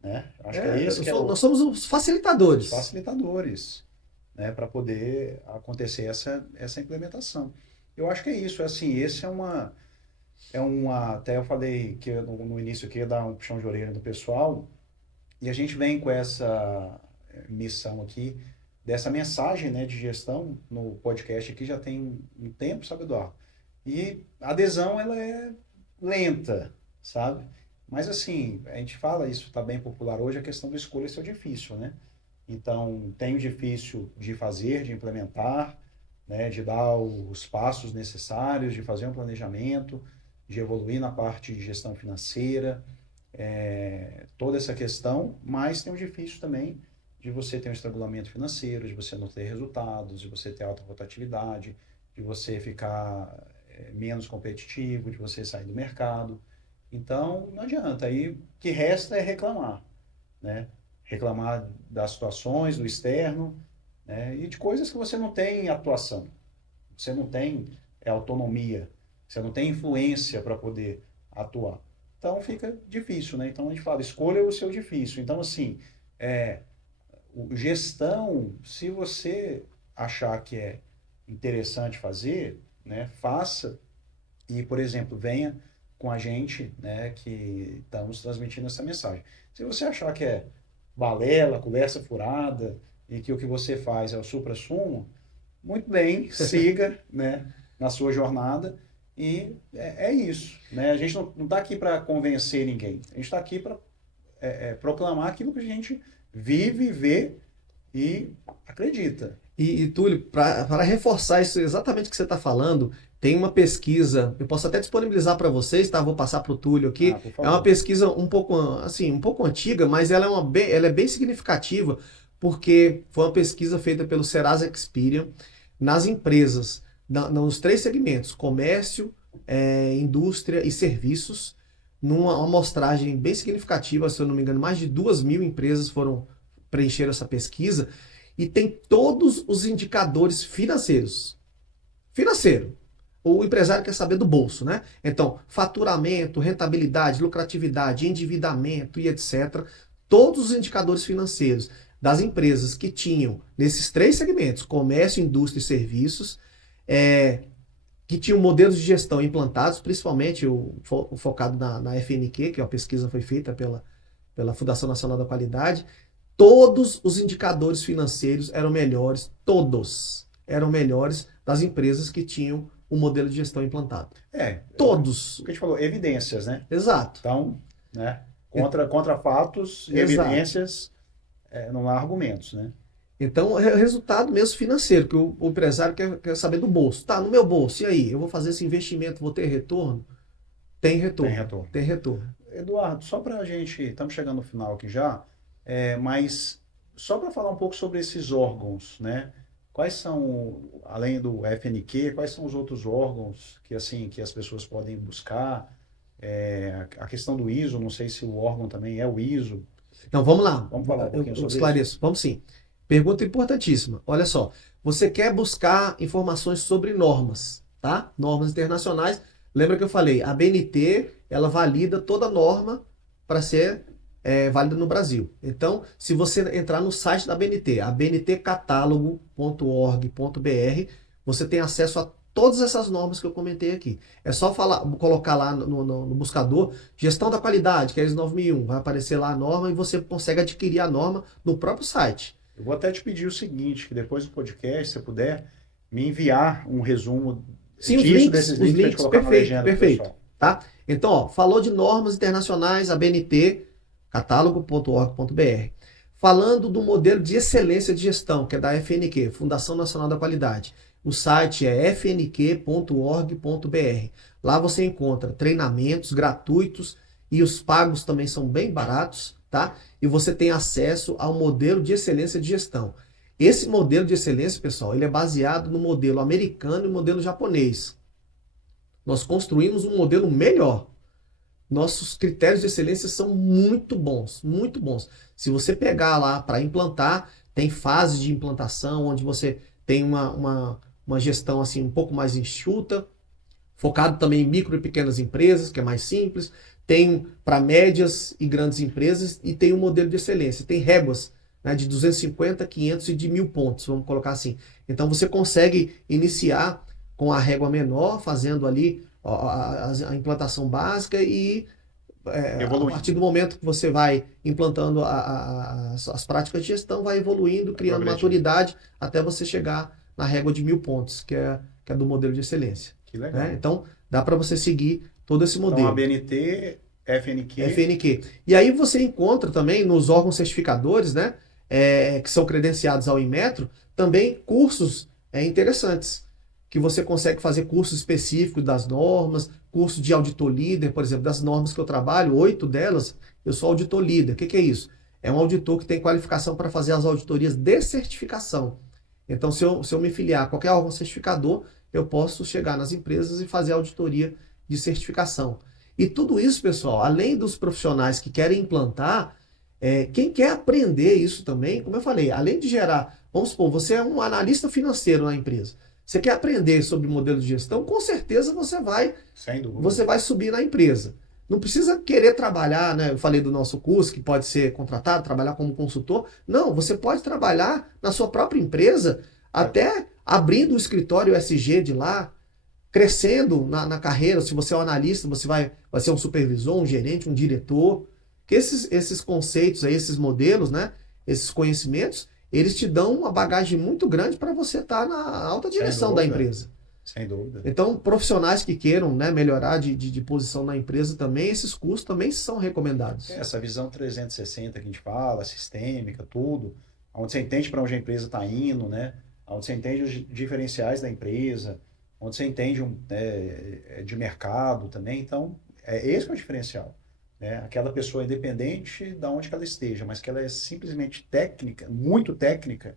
Né? Acho que é esse nós somos os facilitadores. Os facilitadores, né? Para poder acontecer essa implementação. Eu acho que é isso. Assim, esse é uma até eu falei que no início aqui ia dar um puxão de orelha do pessoal, e a gente vem com essa missão aqui, dessa mensagem, né, de gestão no podcast aqui já tem um tempo, sabe, Eduardo? E a adesão, ela é lenta, sabe? Mas assim, a gente fala, isso está bem popular hoje, a questão da escolha ser difícil, né? Então, tem o difícil de fazer, de implementar, né, de dar os passos necessários, de fazer um planejamento, de evoluir na parte de gestão financeira, toda essa questão, mas tem o difícil também de você ter um estrangulamento financeiro, de você não ter resultados, de você ter alta rotatividade, de você ficar menos competitivo, de você sair do mercado. Então, não adianta. Aí, o que resta é reclamar, né? Reclamar das situações, do externo, né? E de coisas que você não tem atuação. Você não tem autonomia, você não tem influência para poder atuar. Então, fica difícil, né? Então, a gente fala, escolha o seu difícil. Então, assim, gestão, se você achar que é interessante fazer, né? Faça e, por exemplo, venha com a gente, né, que estamos transmitindo essa mensagem. Se você achar que é balela, conversa furada, e que o que você faz é o supra-sumo, muito bem, siga, né, na sua jornada, e é isso. Né? A gente não está aqui para convencer ninguém, a gente está aqui para proclamar aquilo que a gente vive, vê e acredita. E Túlio, para reforçar isso exatamente que você está falando, tem uma pesquisa, eu posso até disponibilizar para vocês, tá? Vou passar para o Túlio aqui. É uma pesquisa um pouco antiga, mas ela é bem significativa, porque foi uma pesquisa feita pelo Serasa Experian nas empresas, nos 3 segmentos, comércio, indústria e serviços, numa amostragem bem significativa, se eu não me engano, mais de 2.000 empresas preencheram essa pesquisa, e tem todos os indicadores financeiros. Financeiro. O empresário quer saber do bolso, né? Então, faturamento, rentabilidade, lucratividade, endividamento e etc. Todos os indicadores financeiros das empresas que tinham, nesses 3 segmentos, comércio, indústria e serviços, que tinham modelos de gestão implantados, principalmente o focado na FNQ, que a pesquisa foi feita pela Fundação Nacional da Qualidade, Todos os indicadores financeiros eram melhores, todos eram melhores das empresas que tinham o modelo de gestão implantado. Todos. O que a gente falou, evidências, né? Exato. Então, né? Contra fatos, Exato. evidências, não há argumentos, né? Então, é resultado mesmo financeiro, que o empresário quer saber do bolso. Tá, no meu bolso, e aí? Eu vou fazer esse investimento, vou ter retorno? Tem retorno. Tem retorno. Tem retorno. Eduardo, só para a gente, estamos chegando no final aqui já, mas só para falar um pouco sobre esses órgãos, né? Quais são, além do FNQ, quais são os outros órgãos que assim que as pessoas podem buscar? A questão do ISO, não sei se o órgão também é o ISO. Então, vamos lá. Vamos falar um pouquinho Eu sobre esclareço. isso? Vamos sim. Pergunta importantíssima. Olha só. Você quer buscar informações sobre normas, tá? Normas internacionais. Lembra que eu falei, a BNT, ela valida toda norma para ser válida no Brasil. Então, se você entrar no site da BNT, a bntcatálogo.org.br, você tem acesso a todas essas normas que eu comentei aqui. É só colocar lá no buscador, gestão da qualidade, que é a ISO 9001, vai aparecer lá a norma e você consegue adquirir a norma no próprio site. Eu vou até te pedir o seguinte, que depois do podcast, se você puder, me enviar um resumo Sim, os desses links, links para gente colocar na legenda pro perfeito. pessoal. Tá? Então, ó, falou de normas internacionais, a BNT, catálogo.org.br. Falando do modelo de excelência de gestão, que é da FNQ, Fundação Nacional da Qualidade. O site é fnq.org.br. Lá você encontra treinamentos gratuitos e os pagos também são bem baratos, tá? E você tem acesso ao modelo de excelência de gestão. Esse modelo de excelência, pessoal, ele é baseado no modelo americano e modelo japonês. Nós construímos um modelo melhor. Nossos critérios de excelência são muito bons, muito bons. Se você pegar lá para implantar, tem fases de implantação, onde você tem uma gestão assim um pouco mais enxuta, focado também em micro e pequenas empresas, que é mais simples. Tem para médias e grandes empresas e tem um modelo de excelência. Tem réguas, né, de 250, 500 e de 1.000 pontos, vamos colocar assim. Então você consegue iniciar com a régua menor, fazendo ali a implantação básica e a partir do momento que você vai implantando as práticas de gestão, vai evoluindo, criando maturidade, até você chegar na régua de 1.000 pontos, que é do modelo de excelência. Que legal. Né? Então, dá para você seguir todo esse modelo. Então, a BNT, FNQ. FNQ. E aí você encontra também nos órgãos certificadores, né, que são credenciados ao Inmetro, também cursos interessantes, que você consegue fazer cursos específicos das normas, curso de auditor líder, por exemplo, das normas que eu trabalho, 8 delas, eu sou auditor líder. O que é isso? É um auditor que tem qualificação para fazer as auditorias de certificação. Então, se eu me filiar a qualquer órgão certificador, eu posso chegar nas empresas e fazer a auditoria de certificação. E tudo isso, pessoal, além dos profissionais que querem implantar, quem quer aprender isso também, como eu falei, além de gerar, vamos supor, você é um analista financeiro na empresa, você quer aprender sobre modelo de gestão, com certeza você vai subir na empresa. Não precisa querer trabalhar, né? Eu falei do nosso curso, que pode ser contratado, trabalhar como consultor. Não, você pode trabalhar na sua própria empresa, até abrindo o escritório SG de lá, crescendo na carreira. Se você é um analista, você vai ser um supervisor, um gerente, um diretor. Que esses conceitos, aí, esses modelos, né? Esses conhecimentos, eles te dão uma bagagem muito grande para você estar na alta direção da empresa. Sem dúvida. Então, profissionais que queiram, né, melhorar de posição na empresa também, esses cursos também são recomendados. Essa visão 360 que a gente fala, sistêmica, tudo, onde você entende para onde a empresa está indo, né? Onde você entende os diferenciais da empresa, onde você entende de mercado também. Então, esse que é o diferencial. Né? Aquela pessoa independente de onde que ela esteja, mas que ela é simplesmente técnica, muito técnica,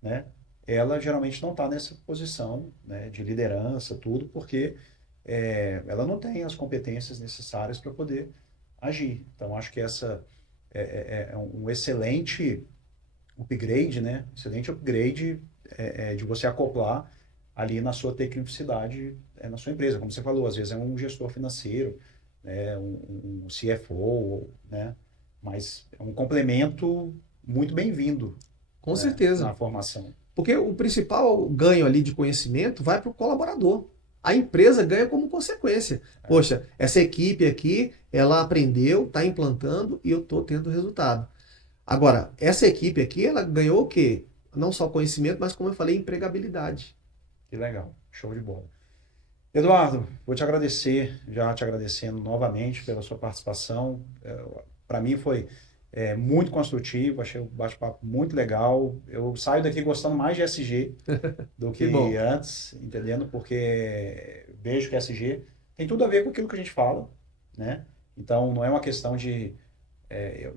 né? Ela geralmente não está nessa posição, né, de liderança, tudo, porque ela não tem as competências necessárias para poder agir. Então, acho que essa é um excelente upgrade, né? Excelente upgrade de você acoplar ali na sua tecnicidade, na sua empresa. Como você falou, às vezes é um gestor financeiro, né, um CFO, né? Mas é um complemento muito bem-vindo. Com certeza. Na formação. Porque o principal ganho ali de conhecimento vai para o colaborador. A empresa ganha como consequência. Poxa, essa equipe aqui, ela aprendeu, está implantando e eu estou tendo resultado. Agora, essa equipe aqui, ela ganhou o quê? Não só conhecimento, mas como eu falei, empregabilidade. Que legal, show de bola. Eduardo, vou te agradecer, já te agradecendo novamente pela sua participação. Para mim foi muito construtivo, achei o bate-papo muito legal. Eu saio daqui gostando mais de SG do Que que bom. antes, entendendo? Porque vejo que SG tem tudo a ver com aquilo que a gente fala, né? Então, não é uma questão de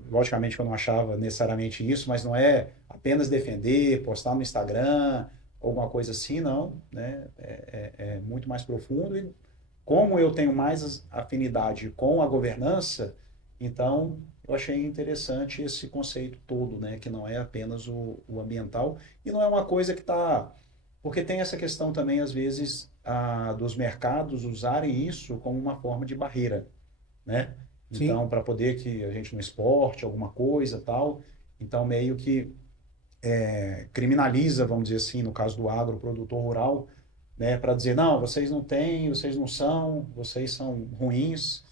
logicamente que eu não achava necessariamente isso, mas não é apenas defender, postar no Instagram, alguma coisa assim, não, né? É muito mais profundo e como eu tenho mais afinidade com a governança, então eu achei interessante esse conceito todo, né? Que não é apenas o ambiental e não é uma coisa que está... Porque tem essa questão também, às vezes, dos mercados usarem isso como uma forma de barreira, né? Sim, Então, para poder que a gente no esporte, alguma coisa tal, então meio que criminaliza, vamos dizer assim, no caso do agro, o produtor rural, né, para dizer, não, vocês não têm, vocês não são, vocês são ruins,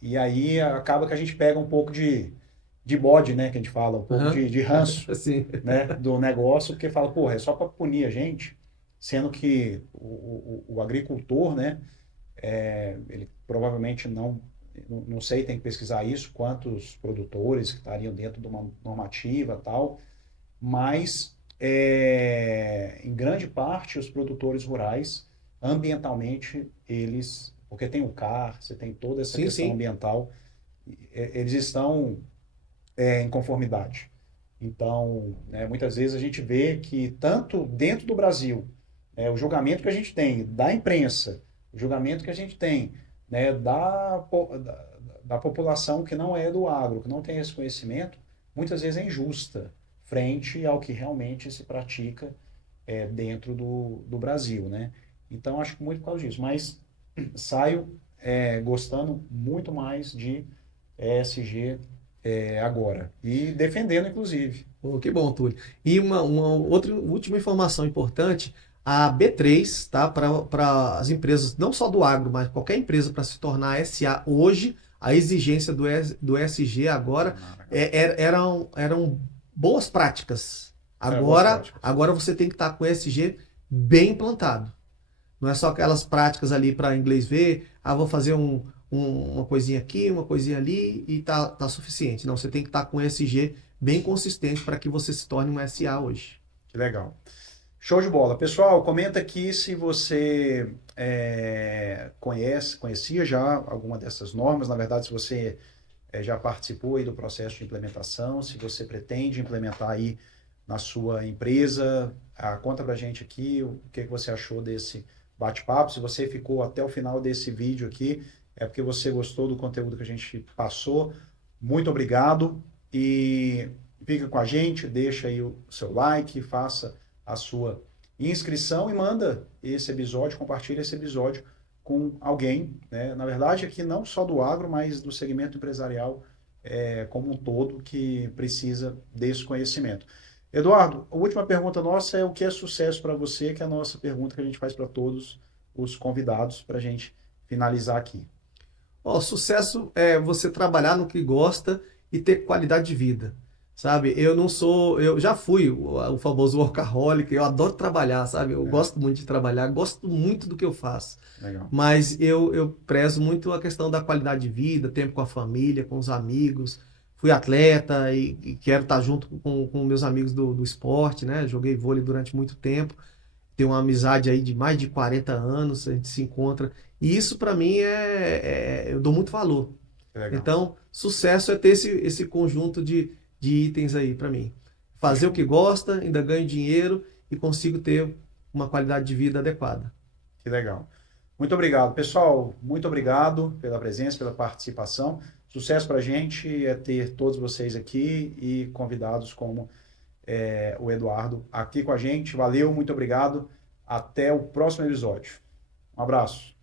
e aí acaba que a gente pega um pouco de bode, né, que a gente fala, um pouco aham. de ranço, Sim. né, do negócio, porque fala, porra, é só para punir a gente, sendo que o agricultor, né, ele provavelmente não sei, tem que pesquisar isso, quantos produtores que estariam dentro de uma normativa tal, mas em grande parte os produtores rurais, ambientalmente, eles, porque tem o CAR, você tem toda essa Sim, questão sim. ambiental, eles estão em conformidade. Então, né, muitas vezes a gente vê que tanto dentro do Brasil, o julgamento que a gente tem da imprensa, o julgamento que a gente tem, né, da população que não é do agro, que não tem esse conhecimento, muitas vezes é injusta frente ao que realmente se pratica dentro do Brasil, né? Então, acho que muito por causa disso. Mas saio gostando muito mais de ESG agora. E defendendo, inclusive. Pô, que bom, Túlio. E uma outra última informação importante, a B3, tá? Para as empresas, não só do agro, mas qualquer empresa para se tornar SA hoje, a exigência do ESG agora eram boas práticas. Boas Agora, práticas. agora você tem que estar com o ESG bem implantado. Não é só aquelas práticas ali para inglês ver, vou fazer uma coisinha aqui, uma coisinha ali e tá suficiente. Não, você tem que estar com o ESG bem consistente para que você se torne um SA hoje. Que legal. Show de bola. Pessoal, comenta aqui se você conhecia já alguma dessas normas. Na verdade, se você já participou aí do processo de implementação, se você pretende implementar aí na sua empresa, conta pra gente aqui o que você achou desse bate-papo. Se você ficou até o final desse vídeo aqui, é porque você gostou do conteúdo que a gente passou. Muito obrigado e fica com a gente, deixa aí o seu like, faça a sua inscrição e manda esse episódio, compartilha esse episódio com alguém, né? Na verdade, aqui não só do agro, mas do segmento empresarial como um todo que precisa desse conhecimento. Eduardo, a última pergunta nossa é o que é sucesso para você, que é a nossa pergunta que a gente faz para todos os convidados para a gente finalizar aqui. Ó, sucesso é você trabalhar no que gosta e ter qualidade de vida. Sabe? Eu não sou, eu já fui o famoso workaholic, eu adoro trabalhar, sabe? Eu É, gosto muito de trabalhar, gosto muito do que eu faço. legal. Mas eu prezo muito a questão da qualidade de vida, tempo com a família, com os amigos. Fui atleta e quero estar junto com meus amigos do esporte, né? Joguei vôlei durante muito tempo. Tenho uma amizade aí de mais de 40 anos, a gente se encontra. E isso para mim eu dou muito valor. Que legal. Então, sucesso é ter esse conjunto de itens aí para mim. Fazer o Show. que gosta, ainda ganho dinheiro e consigo ter uma qualidade de vida adequada. Que legal. Muito obrigado. Pessoal, muito obrigado pela presença, pela participação. Sucesso para a gente é ter todos vocês aqui e convidados como o Eduardo aqui com a gente. Valeu, muito obrigado. Até o próximo episódio. Um abraço.